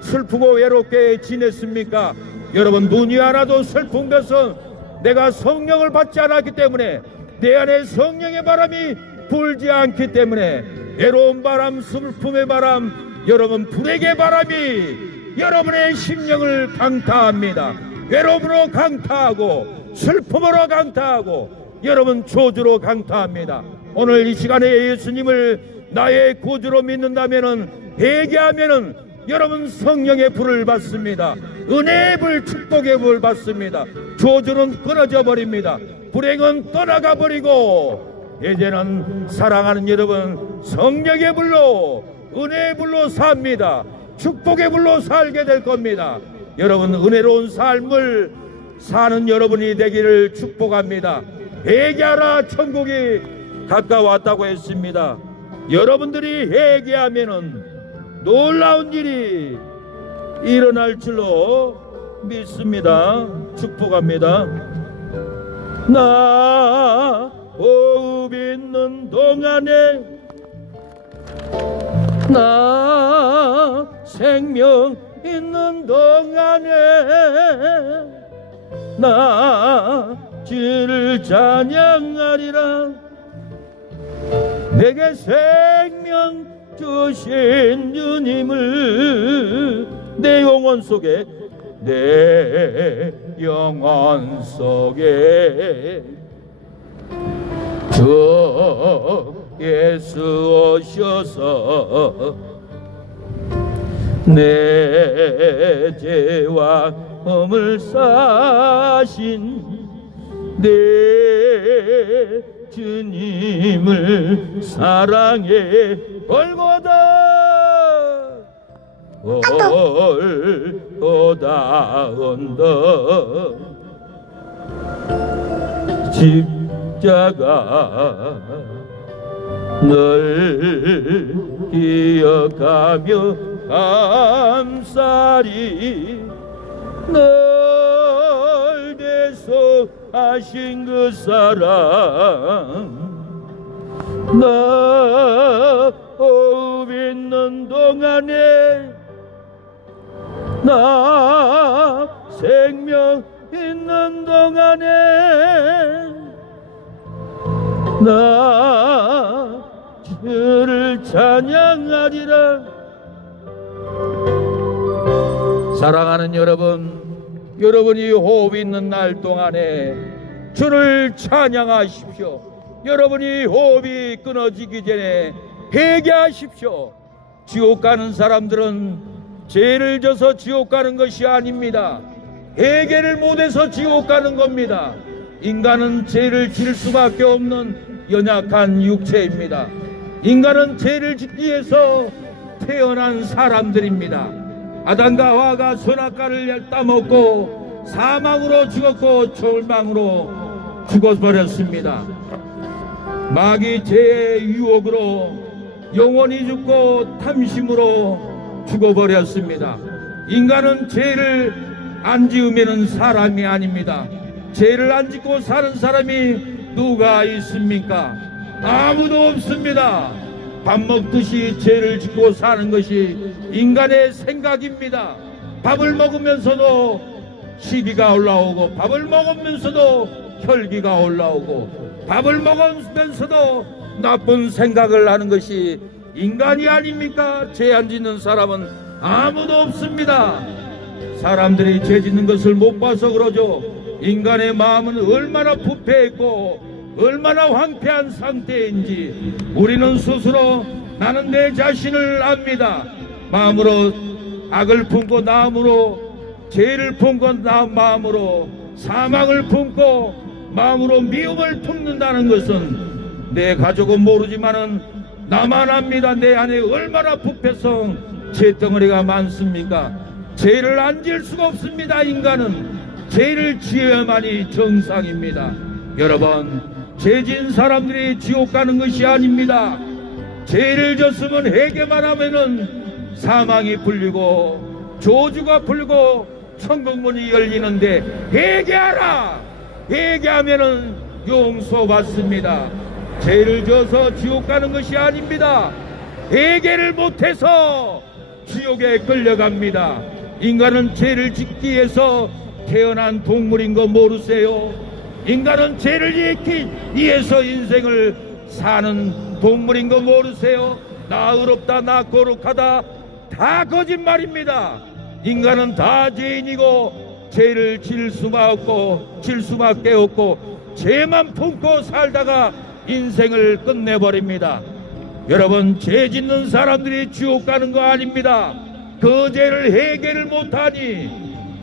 슬프고 외롭게 지냈습니까? 여러분 눈이 안 와도 슬픈 것은 내가 성령을 받지 않았기 때문에, 내 안에 성령의 바람이 불지 않기 때문에, 외로운 바람, 슬픔의 바람, 여러분 불행의 바람이 여러분의 심령을 강타합니다. 외로움으로 강타하고 슬픔으로 강타하고 여러분 저주로 강타합니다. 오늘 이 시간에 예수님을 나의 구주로 믿는다면은, 회개하면은 여러분 성령의 불을 받습니다. 은혜의 불, 축복의 불 받습니다. 저주는 끊어져 버립니다. 불행은 떠나가 버리고 이제는 사랑하는 여러분 성령의 불로, 은혜의 불로 삽니다. 축복의 불로 살게 될 겁니다. 여러분 은혜로운 삶을 사는 여러분이 되기를 축복합니다. 회개하라, 천국이 가까웠다고 했습니다. 여러분들이 회개하면은 놀라운 일이 일어날 줄로 믿습니다. 축복합니다. 나 호흡 있는 동안에, 나 생명 있는 동안에 나 주를 찬양하리라. 내게 생명 주신 주님을 내 영혼 속에, 내 영혼 속에 주 예수 오셔서 내 죄와 허물 사신 내 주님을 사랑해 올고다 온다 십자가 널 기억하며 감사리 널 대속하신 그 사랑 나 호흡 있는 동안에 나 생명 있는 동안에 나 주를 찬양하리라. 사랑하는 여러분, 여러분이 호흡 있는 날 동안에 주를 찬양하십시오. 여러분이 호흡이 끊어지기 전에 회개하십시오. 지옥 가는 사람들은 죄를 져서 지옥 가는 것이 아닙니다. 회개를 못해서 지옥 가는 겁니다. 인간은 죄를 질 수밖에 없는 연약한 육체입니다. 인간은 죄를 짓기 위해서 태어난 사람들입니다. 아담과 하와가 선악과를 따먹고 사망으로 죽었고 절망으로 죽어버렸습니다. 마귀 죄의 유혹으로 영원히 죽고 탐심으로 죽어버렸습니다. 인간은 죄를 안 지으면 사람이 아닙니다. 죄를 안 짓고 사는 사람이 누가 있습니까? 아무도 없습니다. 밥 먹듯이 죄를 짓고 사는 것이 인간의 생각입니다. 밥을 먹으면서도 시기가 올라오고, 밥을 먹으면서도 혈기가 올라오고, 밥을 먹으면서도 나쁜 생각을 하는 것이 인간이 아닙니까? 죄 안 짓는 사람은 아무도 없습니다. 사람들이 죄 짓는 것을 못 봐서 그러죠. 인간의 마음은 얼마나 부패했고 얼마나 황폐한 상태인지 우리는 스스로 나는 내 자신을 압니다. 마음으로 악을 품고 마음으로 죄를 품고 마음으로 사망을 품고 마음으로 미움을 품는다는 것은 내 가족은 모르지만은 나만 압니다. 내 안에 얼마나 부패성 죄덩어리가 많습니까? 죄를 안 지을 수가 없습니다. 인간은 죄를 지어야만이 정상입니다. 여러분, 죄진 사람들이 지옥 가는 것이 아닙니다. 죄를 졌으면 회개만 하면은 사망이 풀리고 저주가 풀리고 천국문이 열리는데 회개하라! 회개하면은 용서받습니다. 죄를 져서 지옥 가는 것이 아닙니다. 회개를 못해서 지옥에 끌려갑니다. 인간은 죄를 짓기 위해서 태어난 동물인 거 모르세요? 인간은 죄를 짓기 위해서 인생을 사는 동물인 거 모르세요? 나 의롭다, 나 거룩하다, 다 거짓말입니다. 인간은 다 죄인이고 죄를 질 수밖에 없고 죄만 품고 살다가 인생을 끝내버립니다. 여러분, 죄 짓는 사람들이 지옥 가는 거 아닙니다. 그 죄를 해결을 못하니,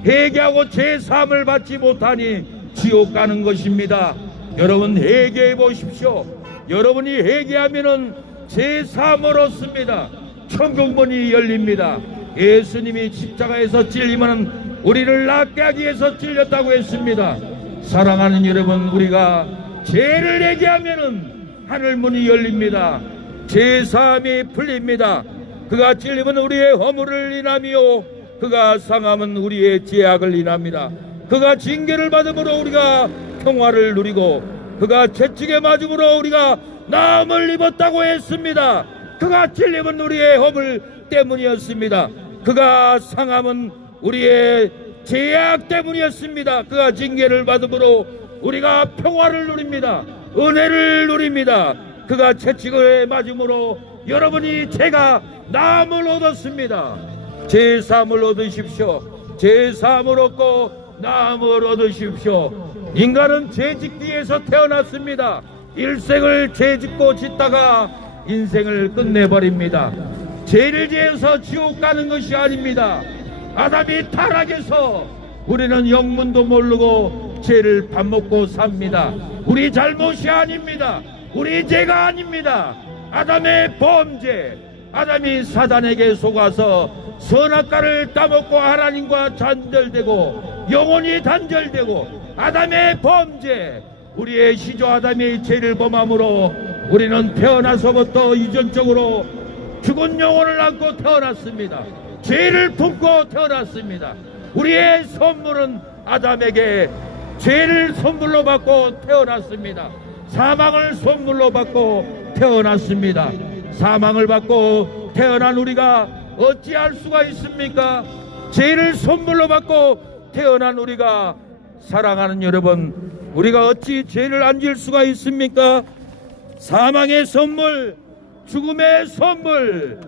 회개하고 제3을 받지 못하니 지옥 가는 것입니다. 여러분 회개해 보십시오. 여러분이 회개하면은 제3을 얻습니다. 천국문이 열립니다. 예수님이 십자가에서 찔리면 우리를 낫게 하기 위해서 찔렸다고 했습니다. 사랑하는 여러분, 우리가 죄를 회개하면은 하늘문이 열립니다. 제3이 풀립니다. 그가 찔리면 우리의 허물을 인하며 그가 상함은 우리의 죄악을 인합니다. 그가 징계를 받음으로 우리가 평화를 누리고 그가 채찍에 맞음으로 우리가 나음을 입었다고 했습니다. 그가 찔림은 우리의 허물 때문이었습니다. 그가 상함은 우리의 죄악 때문이었습니다. 그가 징계를 받음으로 우리가 평화를 누립니다. 은혜를 누립니다. 그가 채찍에 맞음으로 여러분이 죄가 나음을 얻었습니다. 제3을 얻으십시오. 제3을 얻고 나음을 얻으십시오. 인간은 죄짓기에서 태어났습니다. 일생을 죄짓고 짓다가 인생을 끝내버립니다. 죄를 지어서 지옥 가는 것이 아닙니다. 아담이 타락해서 우리는 영문도 모르고 죄를 밥 먹고 삽니다. 우리 잘못이 아닙니다. 우리 죄가 아닙니다. 아담의 범죄, 아담이 사단에게 속아서 선악과를 따먹고 하나님과 단절되고 영혼이 단절되고, 아담의 범죄, 우리의 시조 아담이 죄를 범함으로 우리는 태어나서부터 유전적으로 죽은 영혼을 안고 태어났습니다. 죄를 품고 태어났습니다. 우리의 선물은 아담에게 죄를 선물로 받고 태어났습니다. 사망을 선물로 받고 태어났습니다. 사망을 받고 태어난 우리가 어찌할 수가 있습니까? 죄를 선물로 받고 태어난 우리가, 사랑하는 여러분, 우리가 어찌 죄를 안 지을 수가 있습니까? 사망의 선물, 죽음의 선물,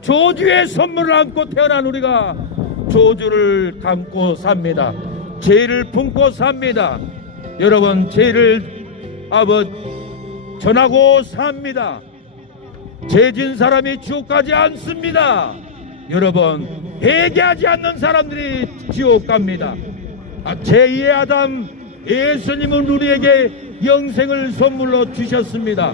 저주의 선물을 안고 태어난 우리가 저주를 감고 삽니다. 죄를 품고 삽니다. 여러분, 죄를 전하고 삽니다. 죄진 사람이 지옥 가지 않습니다. 여러분, 회개하지 않는 사람들이 지옥 갑니다. 제2의 아담 예수님은 우리에게 영생을 선물로 주셨습니다.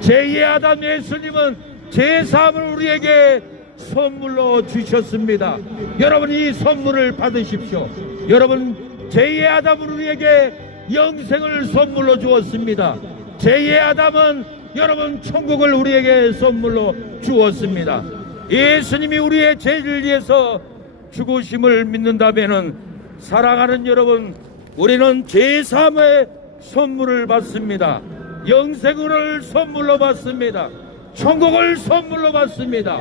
제2의 아담 예수님은 제3을 우리에게 선물로 주셨습니다. 여러분, 이 선물을 받으십시오. 여러분, 제2의 아담은 우리에게 영생을 선물로 주었습니다. 제2의 아담은 여러분 천국을 우리에게 선물로 주었습니다. 예수님이 우리의 죄를 위해서 죽으심을 믿는다면은, 사랑하는 여러분, 우리는 제3의 선물을 받습니다. 영생을 선물로 받습니다. 천국을 선물로 받습니다.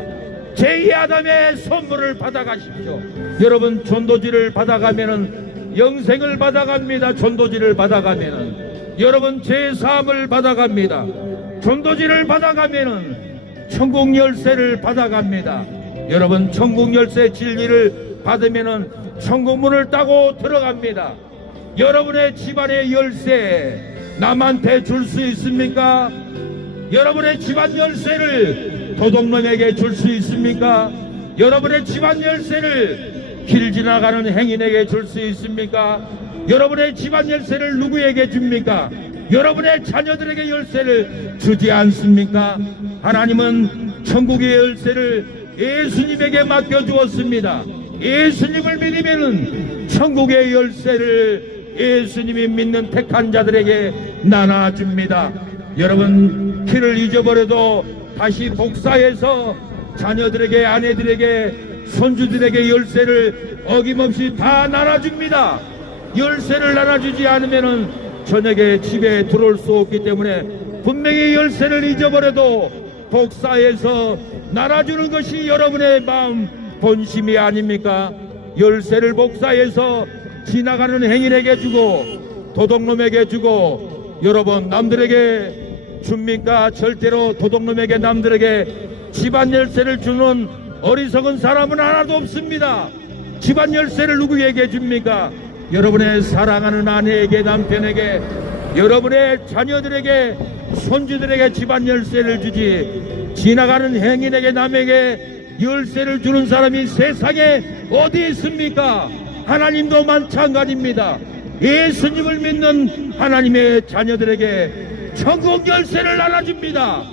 제2의 아담의 선물을 받아가십시오. 여러분, 전도지를 받아가면은 영생을 받아갑니다. 전도지를 받아가면은 여러분 제3을 받아갑니다. 전도지를 받아가면은 천국 열쇠를 받아갑니다. 여러분, 천국 열쇠 진리를 받으면은 천국문을 따고 들어갑니다. 여러분의 집안의 열쇠 남한테 줄 수 있습니까? 여러분의 집안 열쇠를 도둑놈에게 줄 수 있습니까? 여러분의 집안 열쇠를 길 지나가는 행인에게 줄 수 있습니까? 여러분의 집안 열쇠를 누구에게 줍니까? 여러분의 자녀들에게 열쇠를 주지 않습니까? 하나님은 천국의 열쇠를 예수님에게 맡겨주었습니다. 예수님을 믿으면은 천국의 열쇠를 예수님이 믿는 택한 자들에게 나눠줍니다. 여러분, 길을 잊어버려도 다시 복사해서 자녀들에게, 아내들에게, 손주들에게 열쇠를 어김없이 다 나눠줍니다. 열쇠를 나눠주지 않으면은 저녁에 집에 들어올 수 없기 때문에 분명히 열쇠를 잊어버려도 복사해서 나눠주는 것이 여러분의 마음 본심이 아닙니까? 열쇠를 복사해서 지나가는 행인에게 주고 도둑놈에게 주고 여러분 남들에게 줍니까? 절대로 도둑놈에게 남들에게 집안 열쇠를 주는 어리석은 사람은 하나도 없습니다. 집안 열쇠를 누구에게 줍니까? 여러분의 사랑하는 아내에게, 남편에게, 여러분의 자녀들에게, 손주들에게 집안 열쇠를 주지, 지나가는 행인에게, 남에게 열쇠를 주는 사람이 세상에 어디 있습니까? 하나님도 마찬가지입니다. 예수님을 믿는 하나님의 자녀들에게 천국 열쇠를 나눠줍니다.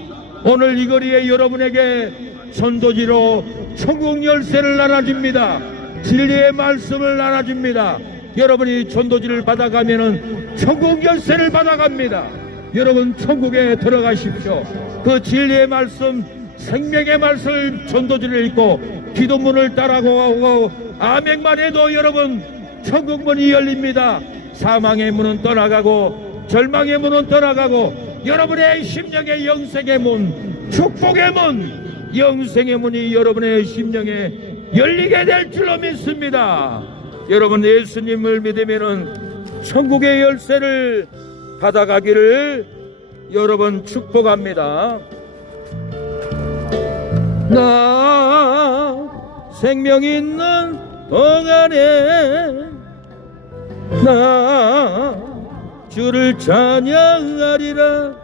오늘 이 거리에 여러분에게 전도지로 천국 열쇠를 나눠줍니다. 진리의 말씀을 나눠줍니다. 여러분이 전도지를 받아가면은 천국 열쇠를 받아갑니다. 여러분 천국에 들어가십시오. 그 진리의 말씀, 생명의 말씀을 전도지를 읽고 기도문을 따라가고 아멘만 해도 여러분 천국 문이 열립니다. 사망의 문은 떠나가고 절망의 문은 떠나가고 여러분의 심령의 영생의 문, 축복의 문, 영생의 문이 여러분의 심령에 열리게 될 줄로 믿습니다. 여러분 예수님을 믿으면은 천국의 열쇠를 받아가기를 여러분 축복합니다. 나 생명 있는 동안에 나 주를 찬양하리라.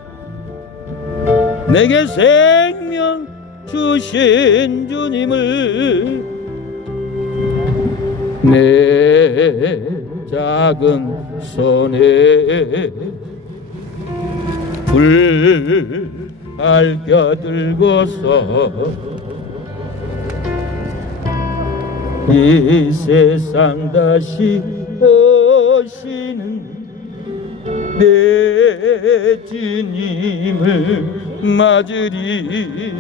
내게 생명 주신 주님을 내 작은 손에 불 밝혀 들고서 이 세상 다시 오시는 내 주님을 맞으리.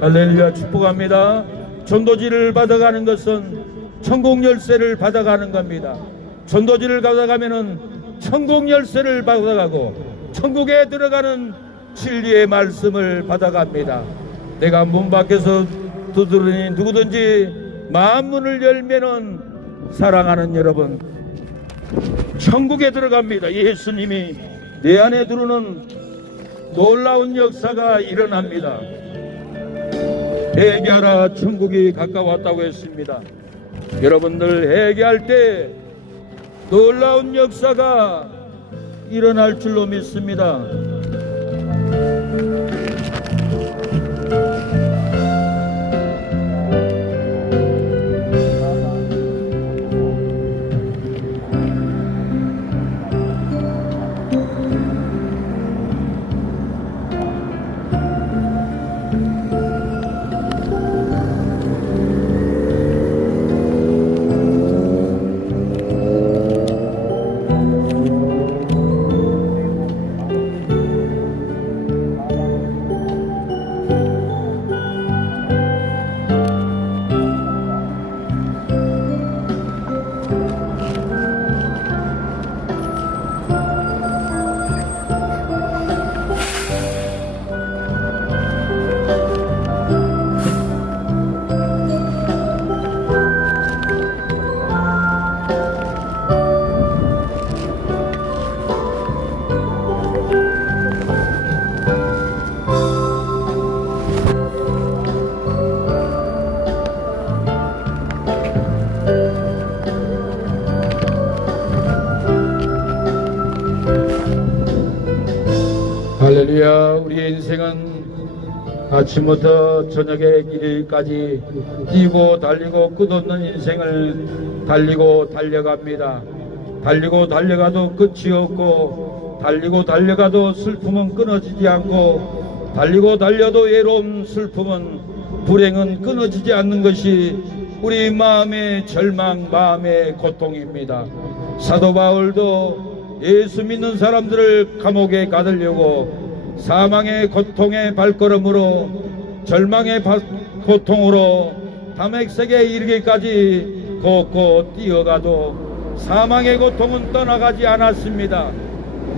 할렐루야. 축복합니다. 전도지를 받아가는 것은 천국 열쇠를 받아가는 겁니다. 전도지를 받아가면은 천국 열쇠를 받아가고 천국에 들어가는 진리의 말씀을 받아갑니다. 내가 문 밖에서 두드리니 누구든지 마음 문을 열면은 사랑하는 여러분 천국에 들어갑니다. 예수님이 내 안에 들어오는 놀라운 역사가 일어납니다. 회개하라 천국이 가까웠다고 했습니다. 여러분들 회개할 때 놀라운 역사가 일어날 줄로 믿습니다. 할렐루야. 우리의 인생은 아침부터 저녁에 이르기까지 뛰고 달리고 끝없는 인생을 달리고 달려갑니다. 달리고 달려가도 끝이 없고 달리고 달려가도 슬픔은 끊어지지 않고 달리고 달려도 외로움, 슬픔은, 불행은 끊어지지 않는 것이 우리 마음의 절망, 마음의 고통입니다. 사도 바울도 예수 믿는 사람들을 감옥에 가두려고 사망의 고통의 발걸음으로, 절망의 고통으로 다메섹에 이르기까지 걷고 뛰어가도 사망의 고통은 떠나가지 않았습니다.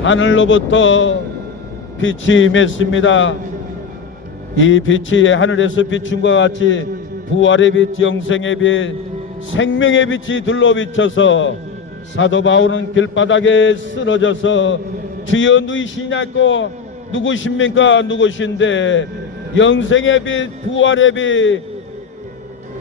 하늘로부터 빛이 맺습니다. 이 빛이 하늘에서 비춘 것 같이 부활의 빛, 영생의 빛, 생명의 빛이 둘러 비쳐서 사도 바울은 길바닥에 쓰러져서 주여 누구시냐고, 누구십니까? 누구신데 영생의 빛, 부활의 빛,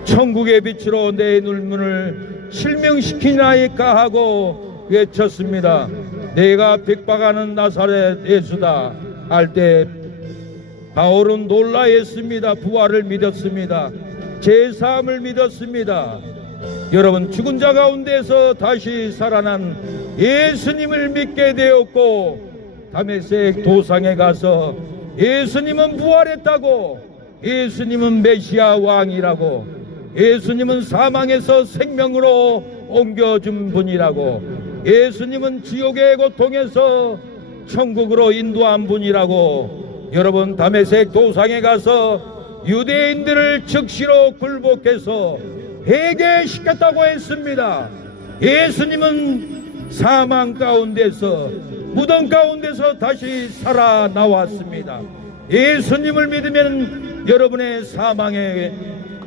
천국의 빛으로 내 눈물을 실명시키나이까 하고 외쳤습니다. 내가 핍박하는 나사렛 예수다 할 때 바울은 놀라했습니다. 부활을 믿었습니다. 제3을 믿었습니다. 여러분, 죽은 자 가운데서 다시 살아난 예수님을 믿게 되었고, 다메섹 도상에 가서 예수님은 부활했다고, 예수님은 메시아 왕이라고, 예수님은 사망에서 생명으로 옮겨준 분이라고, 예수님은 지옥의 고통에서 천국으로 인도한 분이라고, 여러분, 다메섹 도상에 가서 유대인들을 즉시로 굴복해서 회개시켰다고 했습니다. 예수님은 사망 가운데서, 무덤 가운데서 다시 살아나왔습니다. 예수님을 믿으면 여러분의 사망의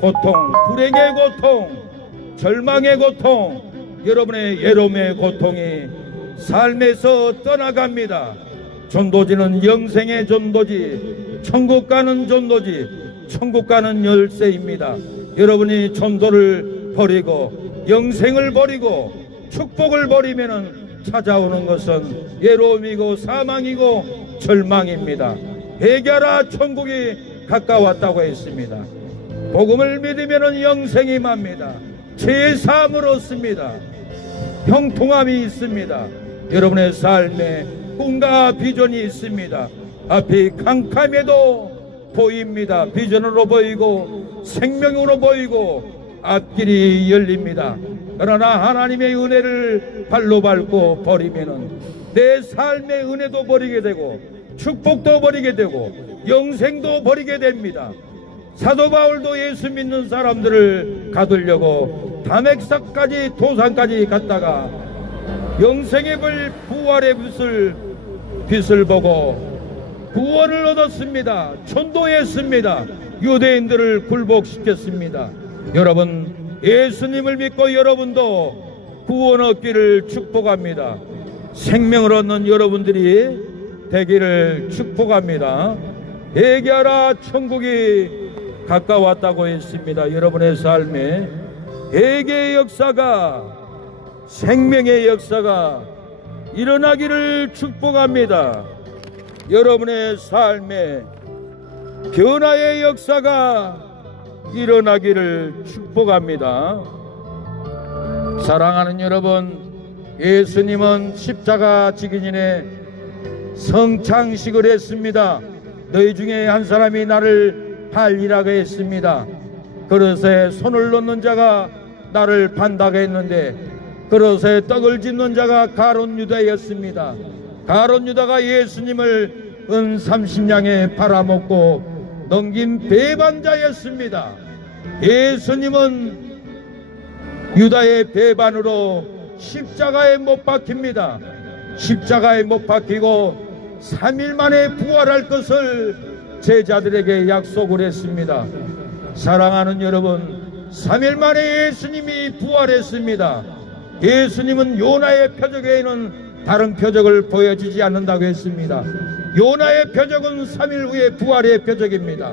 고통, 불행의 고통, 절망의 고통, 여러분의 외로움의 고통이 삶에서 떠나갑니다. 전도지는 영생의 전도지, 천국 가는 전도지, 천국 가는 열쇠입니다. 여러분이 전도를 버리고 영생을 버리고 축복을 버리면은 찾아오는 것은 외로움이고 사망이고 절망입니다. 회개하라, 천국이 가까웠다고 했습니다. 복음을 믿으면은 영생이 맙니다. 제3을 얻습니다. 형통함이 있습니다. 여러분의 삶에 꿈과 비전이 있습니다. 앞이 캄캄해도 보입니다. 비전으로 보이고 생명으로 보이고 앞길이 열립니다. 그러나 하나님의 은혜를 발로 밟고 버리면은 내 삶의 은혜도 버리게 되고 축복도 버리게 되고 영생도 버리게 됩니다. 사도 바울도 예수 믿는 사람들을 가두려고 다메섹까지 도산까지 갔다가 영생의 불, 부활의 빛을 보고 구원을 얻었습니다. 전도했습니다. 유대인들을 굴복시켰습니다. 여러분, 예수님을 믿고 여러분도 구원 얻기를 축복합니다. 생명을 얻는 여러분들이 되기를 축복합니다. 회개하라, 천국이 가까웠다고 했습니다. 여러분의 삶에 회개의 역사가, 생명의 역사가 일어나기를 축복합니다. 여러분의 삶에 변화의 역사가 일어나기를 축복합니다. 사랑하는 여러분, 예수님은 십자가 지기 전에 성창식을 했습니다. 너희 중에 한 사람이 나를 팔리라고 했습니다. 그릇에 손을 놓는 자가 나를 판다고 했는데 그릇에 떡을 짚는 자가 가룟 유다였습니다. 가룟 유다가 예수님을 은 30냥에 팔아먹고 넘긴 배반자였습니다. 예수님은 유다의 배반으로 십자가에 못 박힙니다. 십자가에 못 박히고 3일 만에 부활할 것을 제자들에게 약속을 했습니다. 사랑하는 여러분, 3일 만에 예수님이 부활했습니다. 예수님은 요나의 표적에는 다른 표적을 보여주지 않는다고 했습니다. 요나의 표적은 3일 후에 부활의 표적입니다.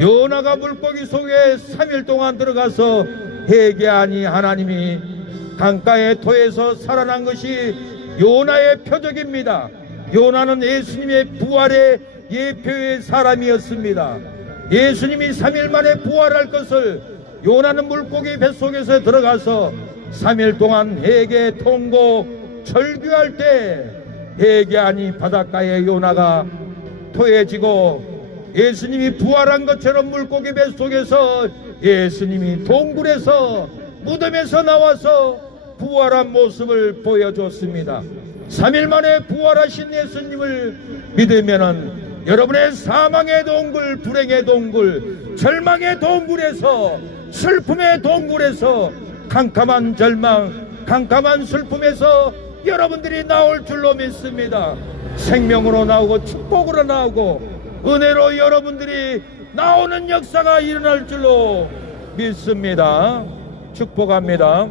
요나가 물고기 속에 3일 동안 들어가서 회개하니 하나님이 강가의 토에서 살아난 것이 요나의 표적입니다. 요나는 예수님의 부활의 예표의 사람이었습니다. 예수님이 3일 만에 부활할 것을 요나는 물고기 뱃속에서 들어가서 3일 동안 회개, 통고, 절규할 때 회개하니 바닷가에 요나가 토해지고 예수님이 부활한 것처럼 물고기 뱃속에서 예수님이 동굴에서 무덤에서 나와서 부활한 모습을 보여줬습니다. 3일 만에 부활하신 예수님을 믿으면은 여러분의 사망의 동굴, 불행의 동굴, 절망의 동굴에서, 슬픔의 동굴에서, 캄캄한 절망, 캄캄한 슬픔에서 여러분들이 나올 줄로 믿습니다. 생명으로 나오고 축복으로 나오고 은혜로 여러분들이 나오는 역사가 일어날 줄로 믿습니다. 축복합니다.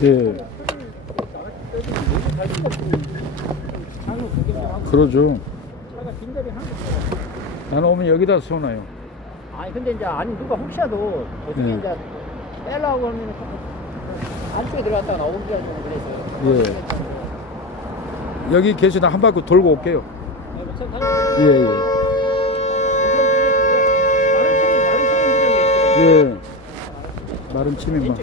예. 그러죠. 나는 오면 여기다 세워놔요. 아니 근데 이제 아니 누가 혹시라도 어떻게 이제 빼려고 하면 안쪽에 들어갔다가 나오기가 좀 그래서. 예. 여기 계시다 한 바퀴 돌고 올게요. 예, 예. 예. 마른 침이만.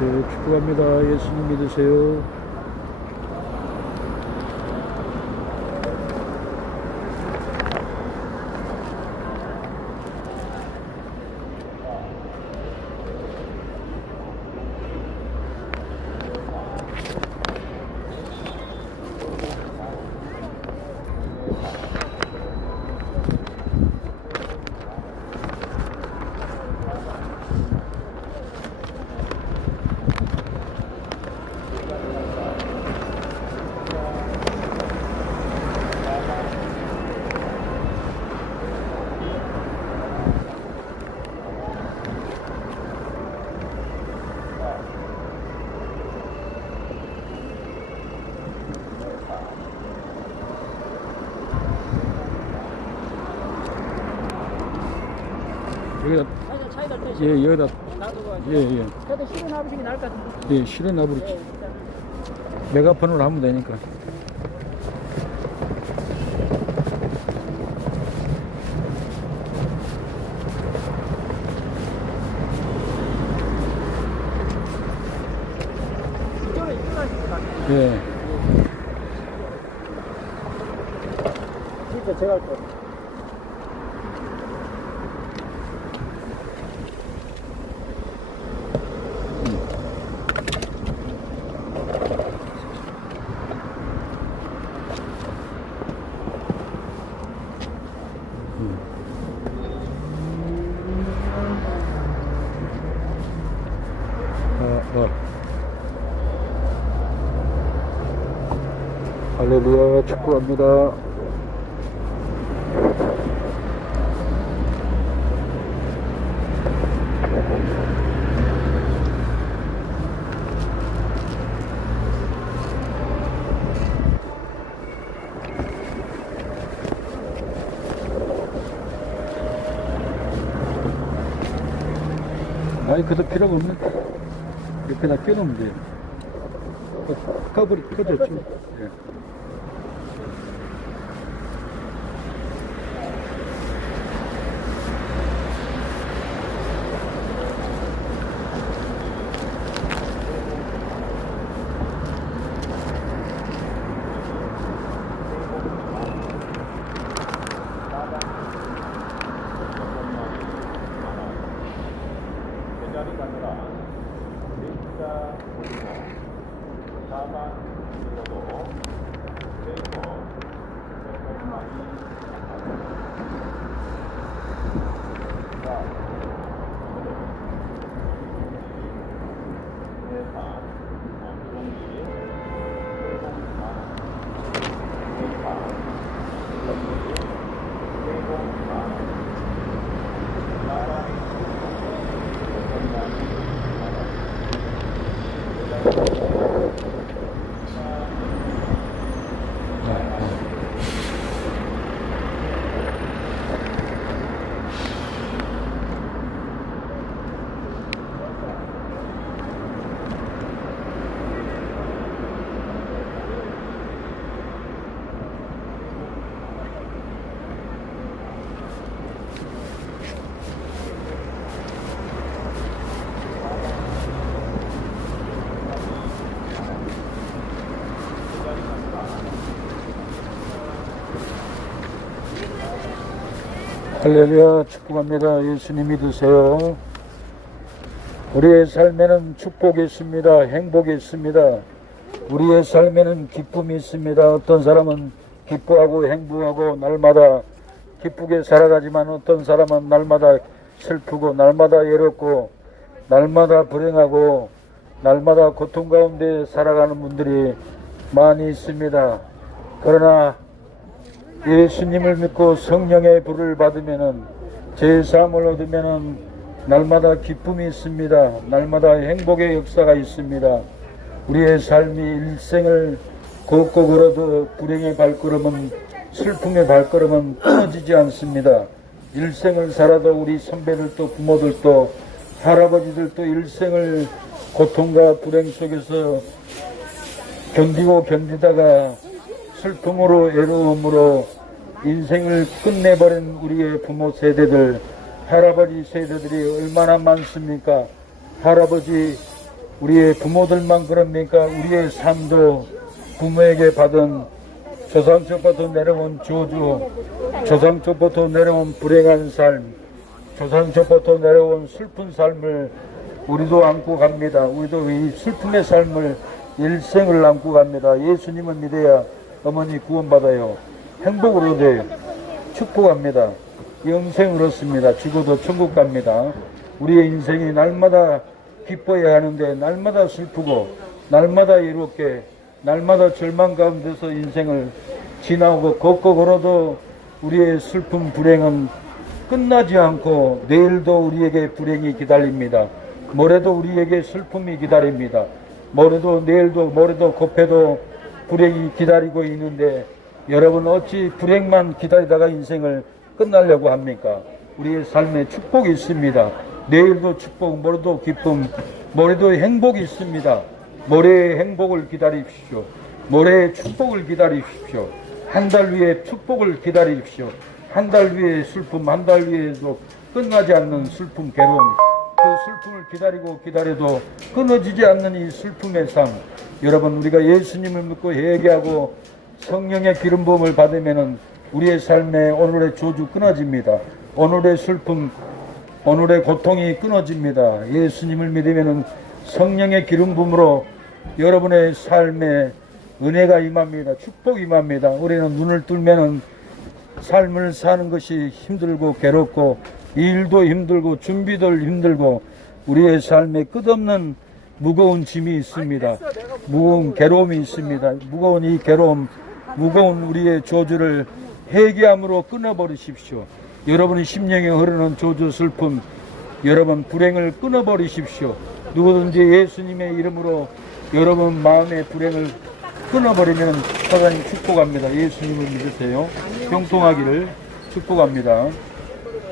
네, 축복합니다. 예수님 믿으세요. 여기다, 차이다 차이다 때. 예, 여기다, 놔두고 가지고. 예, 예. 그래도 실은 아버지가 나을 것 같은데. 예, 실어놔버리지. 예, 일단. 메가폰으로 하면 되니까. 이쪽으로 하실 것 같아요. 예. 진짜 제가 할 거. 할렐루야, 축구합니다. 마이크도 필요가 없네. 옆에다 껴놓으면 돼요. 커버리 켜졌죠. 예. 할렐루야, 축복합니다. 예수님 믿으세요. 우리의 삶에는 축복이 있습니다. 행복이 있습니다. 우리의 삶에는 기쁨이 있습니다. 어떤 사람은 기뻐하고 행복하고 날마다 기쁘게 살아가지만 어떤 사람은 날마다 슬프고 날마다 외롭고 날마다 불행하고 날마다 고통 가운데 살아가는 분들이 많이 있습니다. 그러나 예수님을 믿고 성령의 불을 받으면은 제사함을 얻으면은 날마다 기쁨이 있습니다. 날마다 행복의 역사가 있습니다. 우리의 삶이 일생을 걷고 걸어도 불행의 발걸음은 슬픔의 발걸음은 끊어지지 않습니다. 일생을 살아도 우리 선배들도 부모들도 할아버지들도 일생을 고통과 불행 속에서 견디고 견디다가 슬픔으로 외로움으로 인생을 끝내버린 우리의 부모 세대들, 할아버지 세대들이 얼마나 많습니까? 할아버지, 우리의 부모들만 그럽니까? 우리의 삶도 부모에게 받은 조상적부터 내려온 저주, 조상적부터 내려온 불행한 삶, 조상적부터 내려온 슬픈 삶을 우리도 안고 갑니다. 우리도 이 슬픔의 삶을 일생을 안고 갑니다. 예수님을 믿어야 어머니 구원받아요. 행복을 얻어요. 축복합니다. 영생을 얻습니다. 죽어도 천국 갑니다. 우리의 인생이 날마다 기뻐야 하는데 날마다 슬프고 날마다 외롭게 날마다 절망 가운데서 인생을 지나오고 걷고 걸어도 우리의 슬픔 불행은 끝나지 않고 내일도 우리에게 불행이 기다립니다. 모레도 우리에게 슬픔이 기다립니다. 모레도 내일도 모레도 곱해도 불행이 기다리고 있는데 여러분 어찌 불행만 기다리다가 인생을 끝나려고 합니까? 우리의 삶에 축복이 있습니다. 내일도 축복, 모레도 기쁨, 모레도 행복이 있습니다. 모레의 행복을 기다리십시오. 모레의 축복을 기다리십시오. 한 달 후에 축복을 기다리십시오. 한 달 후에 슬픔, 한 달 후에도 끝나지 않는 슬픔, 괴로움, 그 슬픔을 기다리고 기다려도 끊어지지 않는 이 슬픔의 삶, 여러분, 우리가 예수님을 믿고 회개하고 성령의 기름 부음을 받으면은 우리의 삶에 오늘의 저주 끊어집니다. 오늘의 슬픔, 오늘의 고통이 끊어집니다. 예수님을 믿으면은 성령의 기름 부음으로 여러분의 삶에 은혜가 임합니다. 축복이 임합니다. 우리는 눈을 뜨면은 삶을 사는 것이 힘들고 괴롭고 일도 힘들고 준비도 힘들고 우리의 삶에 끝없는 무거운 짐이 있습니다. 무거운 괴로움이 있습니다. 무거운 이 괴로움, 무거운 우리의 저주를 회개함으로 끊어버리십시오. 여러분의 심령에 흐르는 저주, 슬픔, 여러분 불행을 끊어버리십시오. 누구든지 예수님의 이름으로 여러분 마음의 불행을 끊어버리면 하나님 축복합니다. 예수님을 믿으세요. 형통하기를 축복합니다.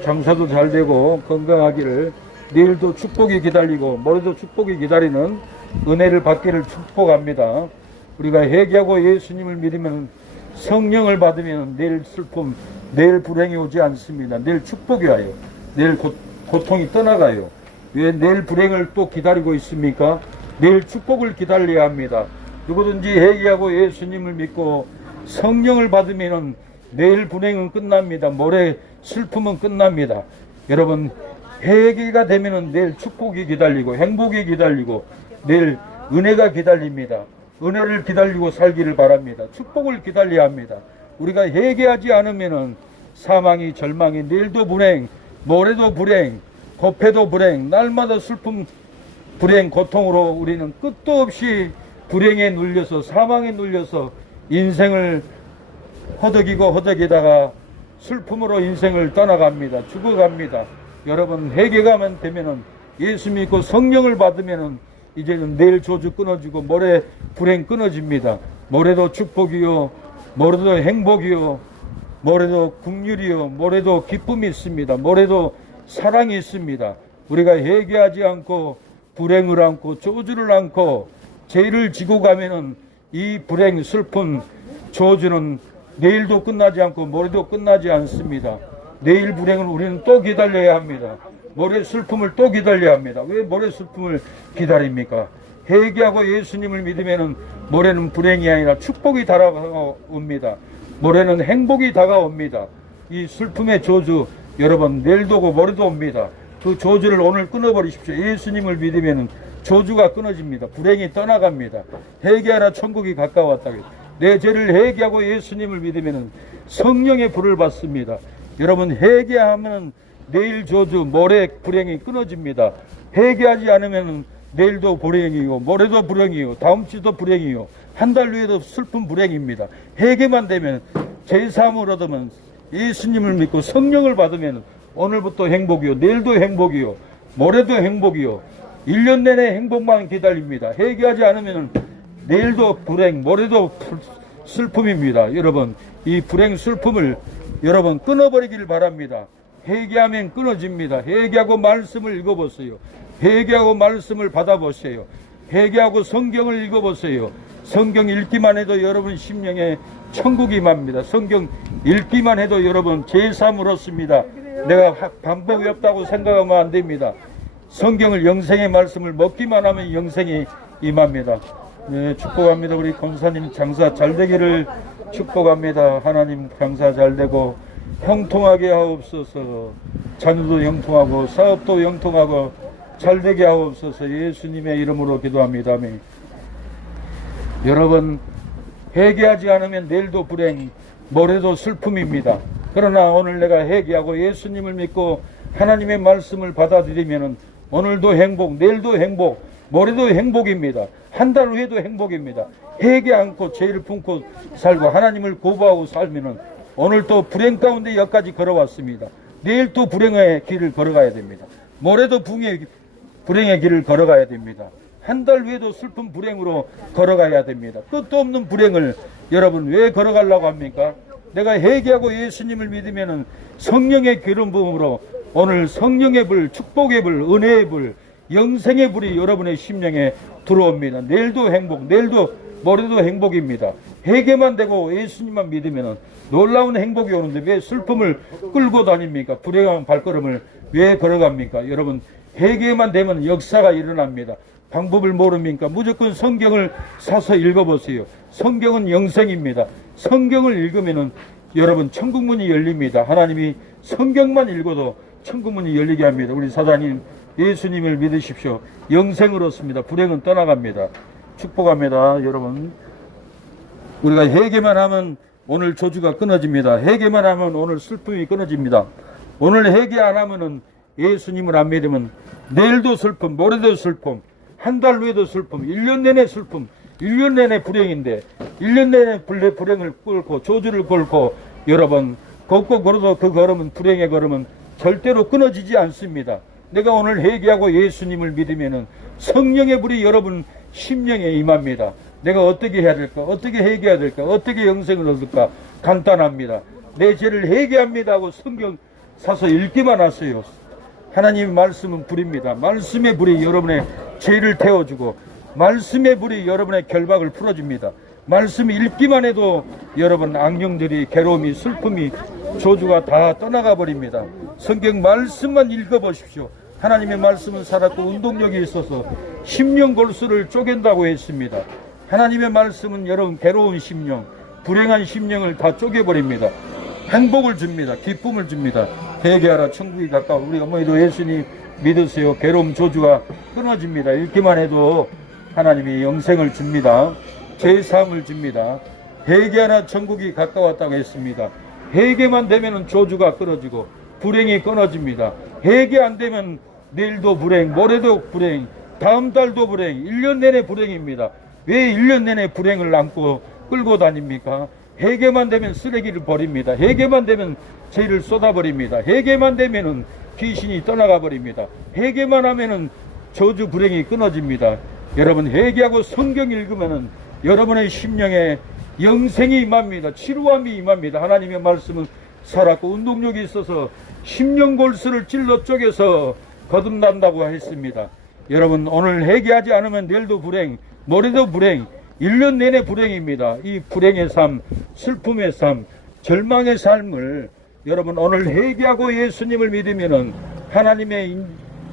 장사도 잘 되고 건강하기를, 내일도 축복이 기다리고 모레도 축복이 기다리는 은혜를 받기를 축복합니다. 우리가 회개하고 예수님을 믿으면 성령을 받으면 내일 슬픔, 내일 불행이 오지 않습니다. 내일 축복이 와요. 내일 고통이 떠나가요. 왜 내일 불행을 또 기다리고 있습니까? 내일 축복을 기다려야 합니다. 누구든지 회개하고 예수님을 믿고 성령을 받으면 내일 불행은 끝납니다. 모레 슬픔은 끝납니다. 여러분, 회개가 되면 내일 축복이 기다리고 행복이 기다리고 내일 은혜가 기다립니다. 은혜를 기다리고 살기를 바랍니다. 축복을 기다려야 합니다. 우리가 회개하지 않으면 사망이, 절망이, 내일도 불행, 모레도 불행, 고패도 불행, 날마다 슬픔, 불행, 고통으로 우리는 끝도 없이 불행에 눌려서, 사망에 눌려서 인생을 허덕이다가 슬픔으로 인생을 떠나갑니다. 죽어갑니다. 여러분, 회개가만 되면은 예수 믿고 성령을 받으면은 이제는 내일 저주 끊어지고 모레 불행 끊어집니다. 모레도 축복이요, 모레도 행복이요, 모레도 긍휼이요, 모레도 기쁨이 있습니다. 모레도 사랑이 있습니다. 우리가 회개하지 않고 불행을 안고 저주를 안고 죄를 지고 가면은 이 불행, 슬픔, 저주는 내일도 끝나지 않고 모레도 끝나지 않습니다. 내일 불행을 우리는 또 기다려야 합니다. 모레 슬픔을 또 기다려야 합니다. 왜 모레 슬픔을 기다립니까? 회개하고 예수님을 믿으면은 모레는 불행이 아니라 축복이 다가옵니다. 모레는 행복이 다가옵니다. 이 슬픔의 저주, 여러분 내일도 오고 모레도 옵니다. 그 저주를 오늘 끊어버리십시오. 예수님을 믿으면은 저주가 끊어집니다. 불행이 떠나갑니다. 회개하라, 천국이 가까웠다. 내 죄를 회개하고 예수님을 믿으면은 성령의 불을 받습니다. 여러분, 회개하면 내일 저주, 모레 불행이 끊어집니다. 회개하지 않으면 내일도 불행이고 모레도 불행이요, 다음 주도 불행이요, 한 달 후에도 슬픈 불행입니다. 회개만 되면, 죄사함을 얻으면, 예수님을 믿고 성령을 받으면 오늘부터 행복이요, 내일도 행복이요, 모레도 행복이요, 1년 내내 행복만 기다립니다. 회개하지 않으면 내일도 불행, 모레도 슬픔입니다. 여러분, 이 불행, 슬픔을 여러분 끊어버리기를 바랍니다. 회개하면 끊어집니다. 회개하고 말씀을 읽어보세요. 회개하고 말씀을 받아보세요. 회개하고 성경을 읽어보세요. 성경 읽기만 해도 여러분 심령에 천국이 임합니다. 성경 읽기만 해도 여러분 죄사함을 얻습니다. 내가 방법이 없다고 생각하면 안 됩니다. 성경을, 영생의 말씀을 먹기만 하면 영생이 임합니다. 네, 축복합니다. 우리 권사님 장사 잘 되기를 축복합니다. 하나님 장사 잘 되고 형통하게 하옵소서. 자녀도 형통하고 사업도 형통하고 잘 되게 하옵소서. 예수님의 이름으로 기도합니다. 아멘. 여러분, 회개하지 않으면 내일도 불행, 모레도 슬픔입니다. 그러나 오늘 내가 회개하고 예수님을 믿고 하나님의 말씀을 받아들이면 오늘도 행복, 내일도 행복, 모레도 행복입니다. 한 달 후에도 행복입니다. 회개 않고 죄를 품고 살고 하나님을 거부하고 살면은 오늘 또 불행 가운데 여기까지 걸어왔습니다. 내일 또 불행의 길을 걸어가야 됩니다. 모레도 불행의 길을 걸어가야 됩니다. 한 달 후에도 슬픈 불행으로 걸어가야 됩니다. 끝도 없는 불행을 여러분 왜 걸어가려고 합니까? 내가 회개하고 예수님을 믿으면은 성령의 기름 부음으로 오늘 성령의 불, 축복의 불, 은혜의 불, 영생의 불이 여러분의 심령에 들어옵니다. 내일도 행복, 내일도 모레도 행복입니다. 회개만 되고 예수님만 믿으면 놀라운 행복이 오는데 왜 슬픔을 끌고 다닙니까? 불행한 발걸음을 왜 걸어갑니까? 여러분, 회개만 되면 역사가 일어납니다. 방법을 모릅니까? 무조건 성경을 사서 읽어보세요. 성경은 영생입니다. 성경을 읽으면 여러분 천국문이 열립니다. 하나님이 성경만 읽어도 천국문이 열리게 합니다. 우리 사장님, 예수님을 믿으십시오. 영생을 얻습니다. 불행은 떠나갑니다. 축복합니다. 여러분, 우리가 회개만 하면 오늘 저주가 끊어집니다. 회개만 하면 오늘 슬픔이 끊어집니다. 오늘 회개 안 하면은 예수님을 안 믿으면 내일도 슬픔, 모레도 슬픔, 한 달 후에도 슬픔, 1년 내내 슬픔, 1년 내내 불행인데 1년 내내 불행을 꿇고 저주를 꿇고 여러분 걷고 걸어도 그 걸음은 불행의 걸음은 절대로 끊어지지 않습니다. 내가 오늘 회개하고 예수님을 믿으면은 성령의 불이 여러분 심령에 임합니다. 내가 어떻게 해야 될까? 어떻게 회개해야 될까? 어떻게 영생을 얻을까? 간단합니다. 내 죄를 회개합니다 하고 성경 사서 읽기만 하세요. 하나님의 말씀은 불입니다. 말씀의 불이 여러분의 죄를 태워주고 말씀의 불이 여러분의 결박을 풀어줍니다. 말씀 읽기만 해도 여러분 악령들이 괴로움이 슬픔이 저주가 다 떠나가 버립니다. 성경 말씀만 읽어보십시오. 하나님의 말씀은 살았고 운동력이 있어서 심령 골수를 쪼갠다고 했습니다. 하나님의 말씀은 여러분 괴로운 심령, 불행한 심령을 다 쪼개버립니다. 행복을 줍니다. 기쁨을 줍니다. 회개하라 천국이 가까워. 우리 어머니도 예수님 믿으세요. 괴로움 저주가 끊어집니다. 읽기만 해도 하나님이 영생을 줍니다. 죄사함을 줍니다. 회개하라 천국이 가까웠다고 했습니다. 회개만 되면 저주가 끊어지고 불행이 끊어집니다. 회개 안 되면 내일도 불행, 모레도 불행, 다음 달도 불행, 1년 내내 불행입니다. 왜 1년 내내 불행을 안고 끌고 다닙니까? 회개만 되면 쓰레기를 버립니다. 회개만 되면 죄를 쏟아버립니다. 회개만 되면은 귀신이 떠나가 버립니다. 회개만 하면은 저주 불행이 끊어집니다. 여러분 회개하고 성경 읽으면은 여러분의 심령에 영생이 임합니다. 치루함이 임합니다. 하나님의 말씀은 살았고 운동력이 있어서 심령 골수를 찔러 쪼개서 거듭난다고 했습니다. 여러분 오늘 회개하지 않으면 내일도 불행, 모레도 불행, 1년 내내 불행입니다. 이 불행의 삶, 슬픔의 삶, 절망의 삶을 여러분 오늘 회개하고 예수님을 믿으면은 하나님의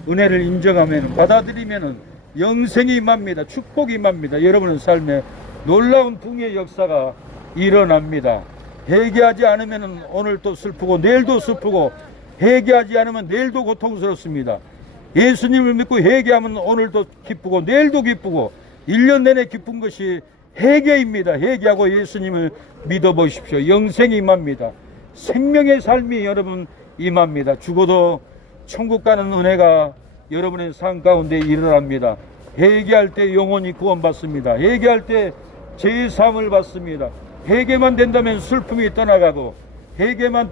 은혜를 인정하면 받아들이면은 영생이 임합니다. 축복이 임합니다. 여러분의 삶에 놀라운 붕의 역사가 일어납니다. 회개하지 않으면은 오늘도 슬프고 내일도 슬프고 회개하지 않으면 내일도 고통스럽습니다. 예수님을 믿고 회개하면 오늘도 기쁘고 내일도 기쁘고 1년 내내 기쁜 것이 회개입니다. 회개하고 예수님을 믿어보십시오. 영생이 임합니다. 생명의 삶이 여러분 임합니다. 죽어도 천국 가는 은혜가 여러분의 삶 가운데 일어납니다. 회개할 때 영혼이 구원받습니다. 회개할 때 죄사함을 받습니다. 회개만 된다면 슬픔이 떠나가고 회개만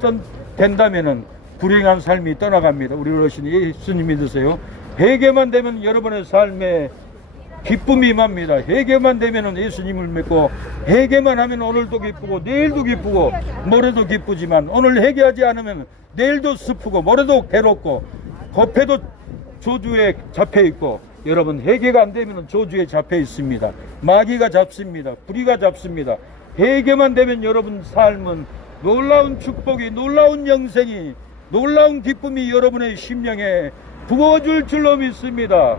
된다면 불행한 삶이 떠나갑니다. 우리 어르신 예수님 믿으세요. 회개만 되면 여러분의 삶에 기쁨이 임합니다. 회개만 되면 예수님을 믿고 회개만 하면 오늘도 기쁘고 내일도 기쁘고 모레도 기쁘지만 오늘 회개하지 않으면 내일도 슬프고 모레도 괴롭고 법회도 저주에 잡혀 있고 여러분 회개가 안 되면 저주에 잡혀 있습니다. 마귀가 잡습니다. 불의가 잡습니다. 회개만 되면 여러분 삶은 놀라운 축복이 놀라운 영생이 놀라운 기쁨이 여러분의 심령에 부어줄 줄로 믿습니다.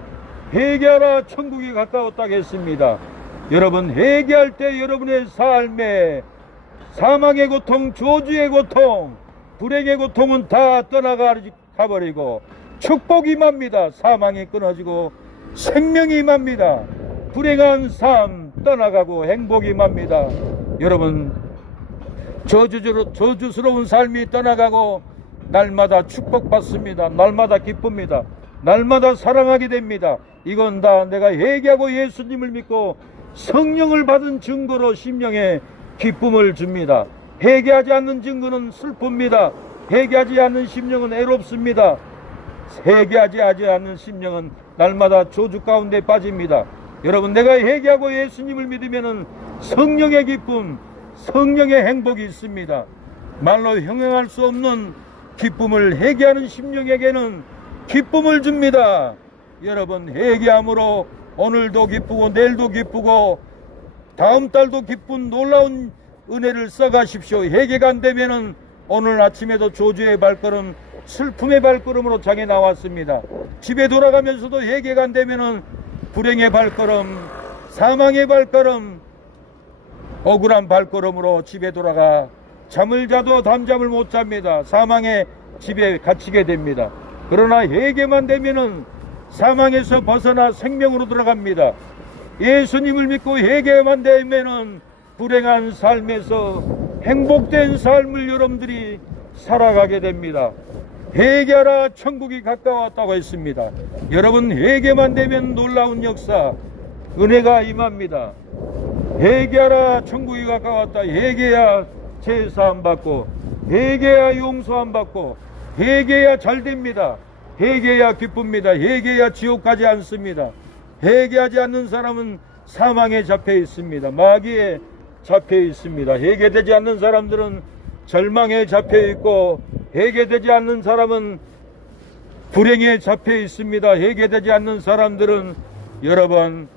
회개하라 천국이 가까웠다고 했습니다. 여러분 회개할 때 여러분의 삶에 사망의 고통, 저주의 고통, 불행의 고통은 다 떠나가버리고 축복이 임합니다. 사망이 끊어지고 생명이 임합니다. 불행한 삶 떠나가고 행복이 임합니다. 여러분 저주스러운 삶이 떠나가고 날마다 축복받습니다. 날마다 기쁩니다. 날마다 사랑하게 됩니다. 이건 다 내가 회개하고 예수님을 믿고 성령을 받은 증거로 심령에 기쁨을 줍니다. 회개하지 않는 증거는 슬픕니다. 회개하지 않는 심령은 애롭습니다. 회개하지 않는 심령은 날마다 저주 가운데 빠집니다. 여러분 내가 회개하고 예수님을 믿으면 성령의 기쁨, 성령의 행복이 있습니다. 말로 형용할 수 없는 기쁨을 회개하는 심령에게는 기쁨을 줍니다. 여러분 회개함으로 오늘도 기쁘고 내일도 기쁘고 다음 달도 기쁜 놀라운 은혜를 써가십시오. 회개가 안 되면은 오늘 아침에도 조주의 발걸음 슬픔의 발걸음으로 장에 나왔습니다. 집에 돌아가면서도 회개가 안 되면은 불행의 발걸음, 사망의 발걸음, 억울한 발걸음으로 집에 돌아가 잠을 자도 잠잠을 못 잡니다. 사망의 집에 갇히게 됩니다. 그러나 회개만 되면은 사망에서 벗어나 생명으로 들어갑니다. 예수님을 믿고 회개만 되면은 불행한 삶에서 행복된 삶을 여러분들이 살아가게 됩니다. 회개하라 천국이 가까웠다고 했습니다. 여러분 회개만 되면 놀라운 역사 은혜가 임합니다. 회개하라 천국이 가까웠다. 회개해야 제사함 받고 회개해야 용서함 받고 회개해야 잘 됩니다. 회개해야 기쁩니다. 회개해야 지옥 가지 않습니다. 회개하지 않는 사람은 사망에 잡혀 있습니다. 마귀에 잡혀 있습니다. 회개되지 않는 사람들은 절망에 잡혀 있고 회개되지 않는 사람은 불행에 잡혀 있습니다. 회개되지 않는 사람들은 여러분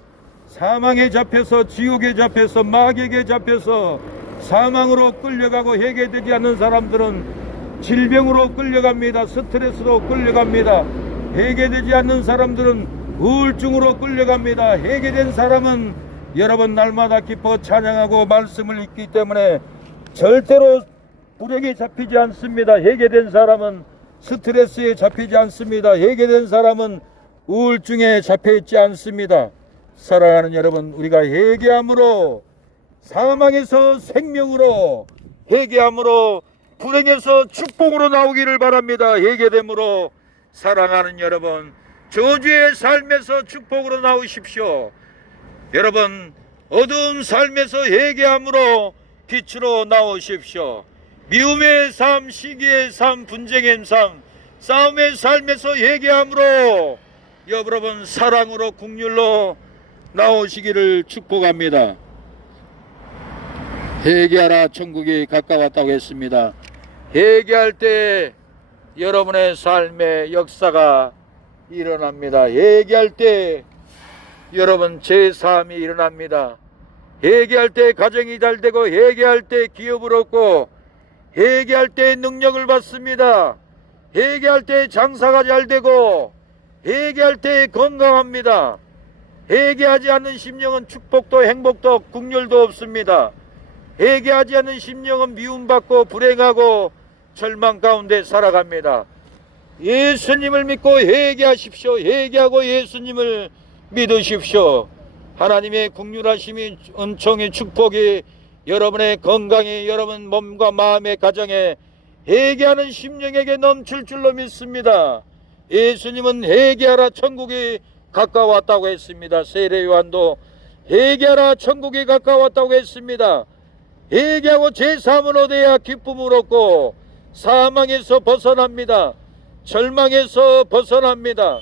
사망에 잡혀서 지옥에 잡혀서 마귀에게 잡혀서 사망으로 끌려가고 회개되지 않는 사람들은 질병으로 끌려갑니다. 스트레스로 끌려갑니다. 회개되지 않는 사람들은 우울증으로 끌려갑니다. 회개된 사람은 여러분 날마다 기뻐 찬양하고 말씀을 읽기 때문에 절대로 불행에 잡히지 않습니다. 회개된 사람은 스트레스에 잡히지 않습니다. 회개된 사람은 우울증에 잡혀있지 않습니다. 사랑하는 여러분, 우리가 회개함으로 사망에서 생명으로, 회개함으로 불행에서 축복으로 나오기를 바랍니다. 회개됨으로 사랑하는 여러분, 저주의 삶에서 축복으로 나오십시오. 여러분 어두운 삶에서 회개함으로 빛으로 나오십시오. 미움의 삶, 시기의 삶, 분쟁의 삶, 싸움의 삶에서 회개함으로 여러분 사랑으로 국률로 나오시기를 축복합니다. 회개하라 천국이 가까웠다고 했습니다. 회개할 때 여러분의 삶의 역사가 일어납니다. 회개할 때 여러분 제사함이 일어납니다. 회개할 때 가정이 잘 되고 회개할 때 기업을 얻고 회개할 때 능력을 받습니다. 회개할 때 장사가 잘 되고 회개할 때 건강합니다. 회개하지 않는 심령은 축복도 행복도 국률도 없습니다. 회개하지 않는 심령은 미움받고 불행하고 절망 가운데 살아갑니다. 예수님을 믿고 회개하십시오. 회개하고 예수님을 믿으십시오. 하나님의 국률하심이 은총의 축복이 여러분의 건강에 여러분 몸과 마음의 가정에 회개하는 심령에게 넘칠 줄로 믿습니다. 예수님은 회개하라 천국이 가까웠다고 했습니다. 세례요한도 회개하라 천국이 가까웠다고 했습니다. 회개하고 제사함을 얻어야 기쁨을 얻고 사망에서 벗어납니다. 절망에서 벗어납니다.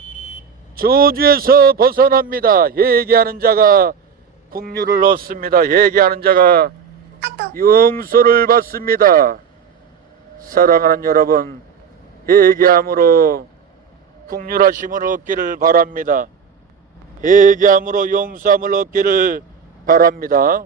저주에서 벗어납니다. 회개하는 자가 국률을 얻습니다. 회개하는 자가 용서를 받습니다. 사랑하는 여러분, 회개함으로 국률하심을 얻기를 바랍니다. 회개함으로 용서함을 얻기를 바랍니다.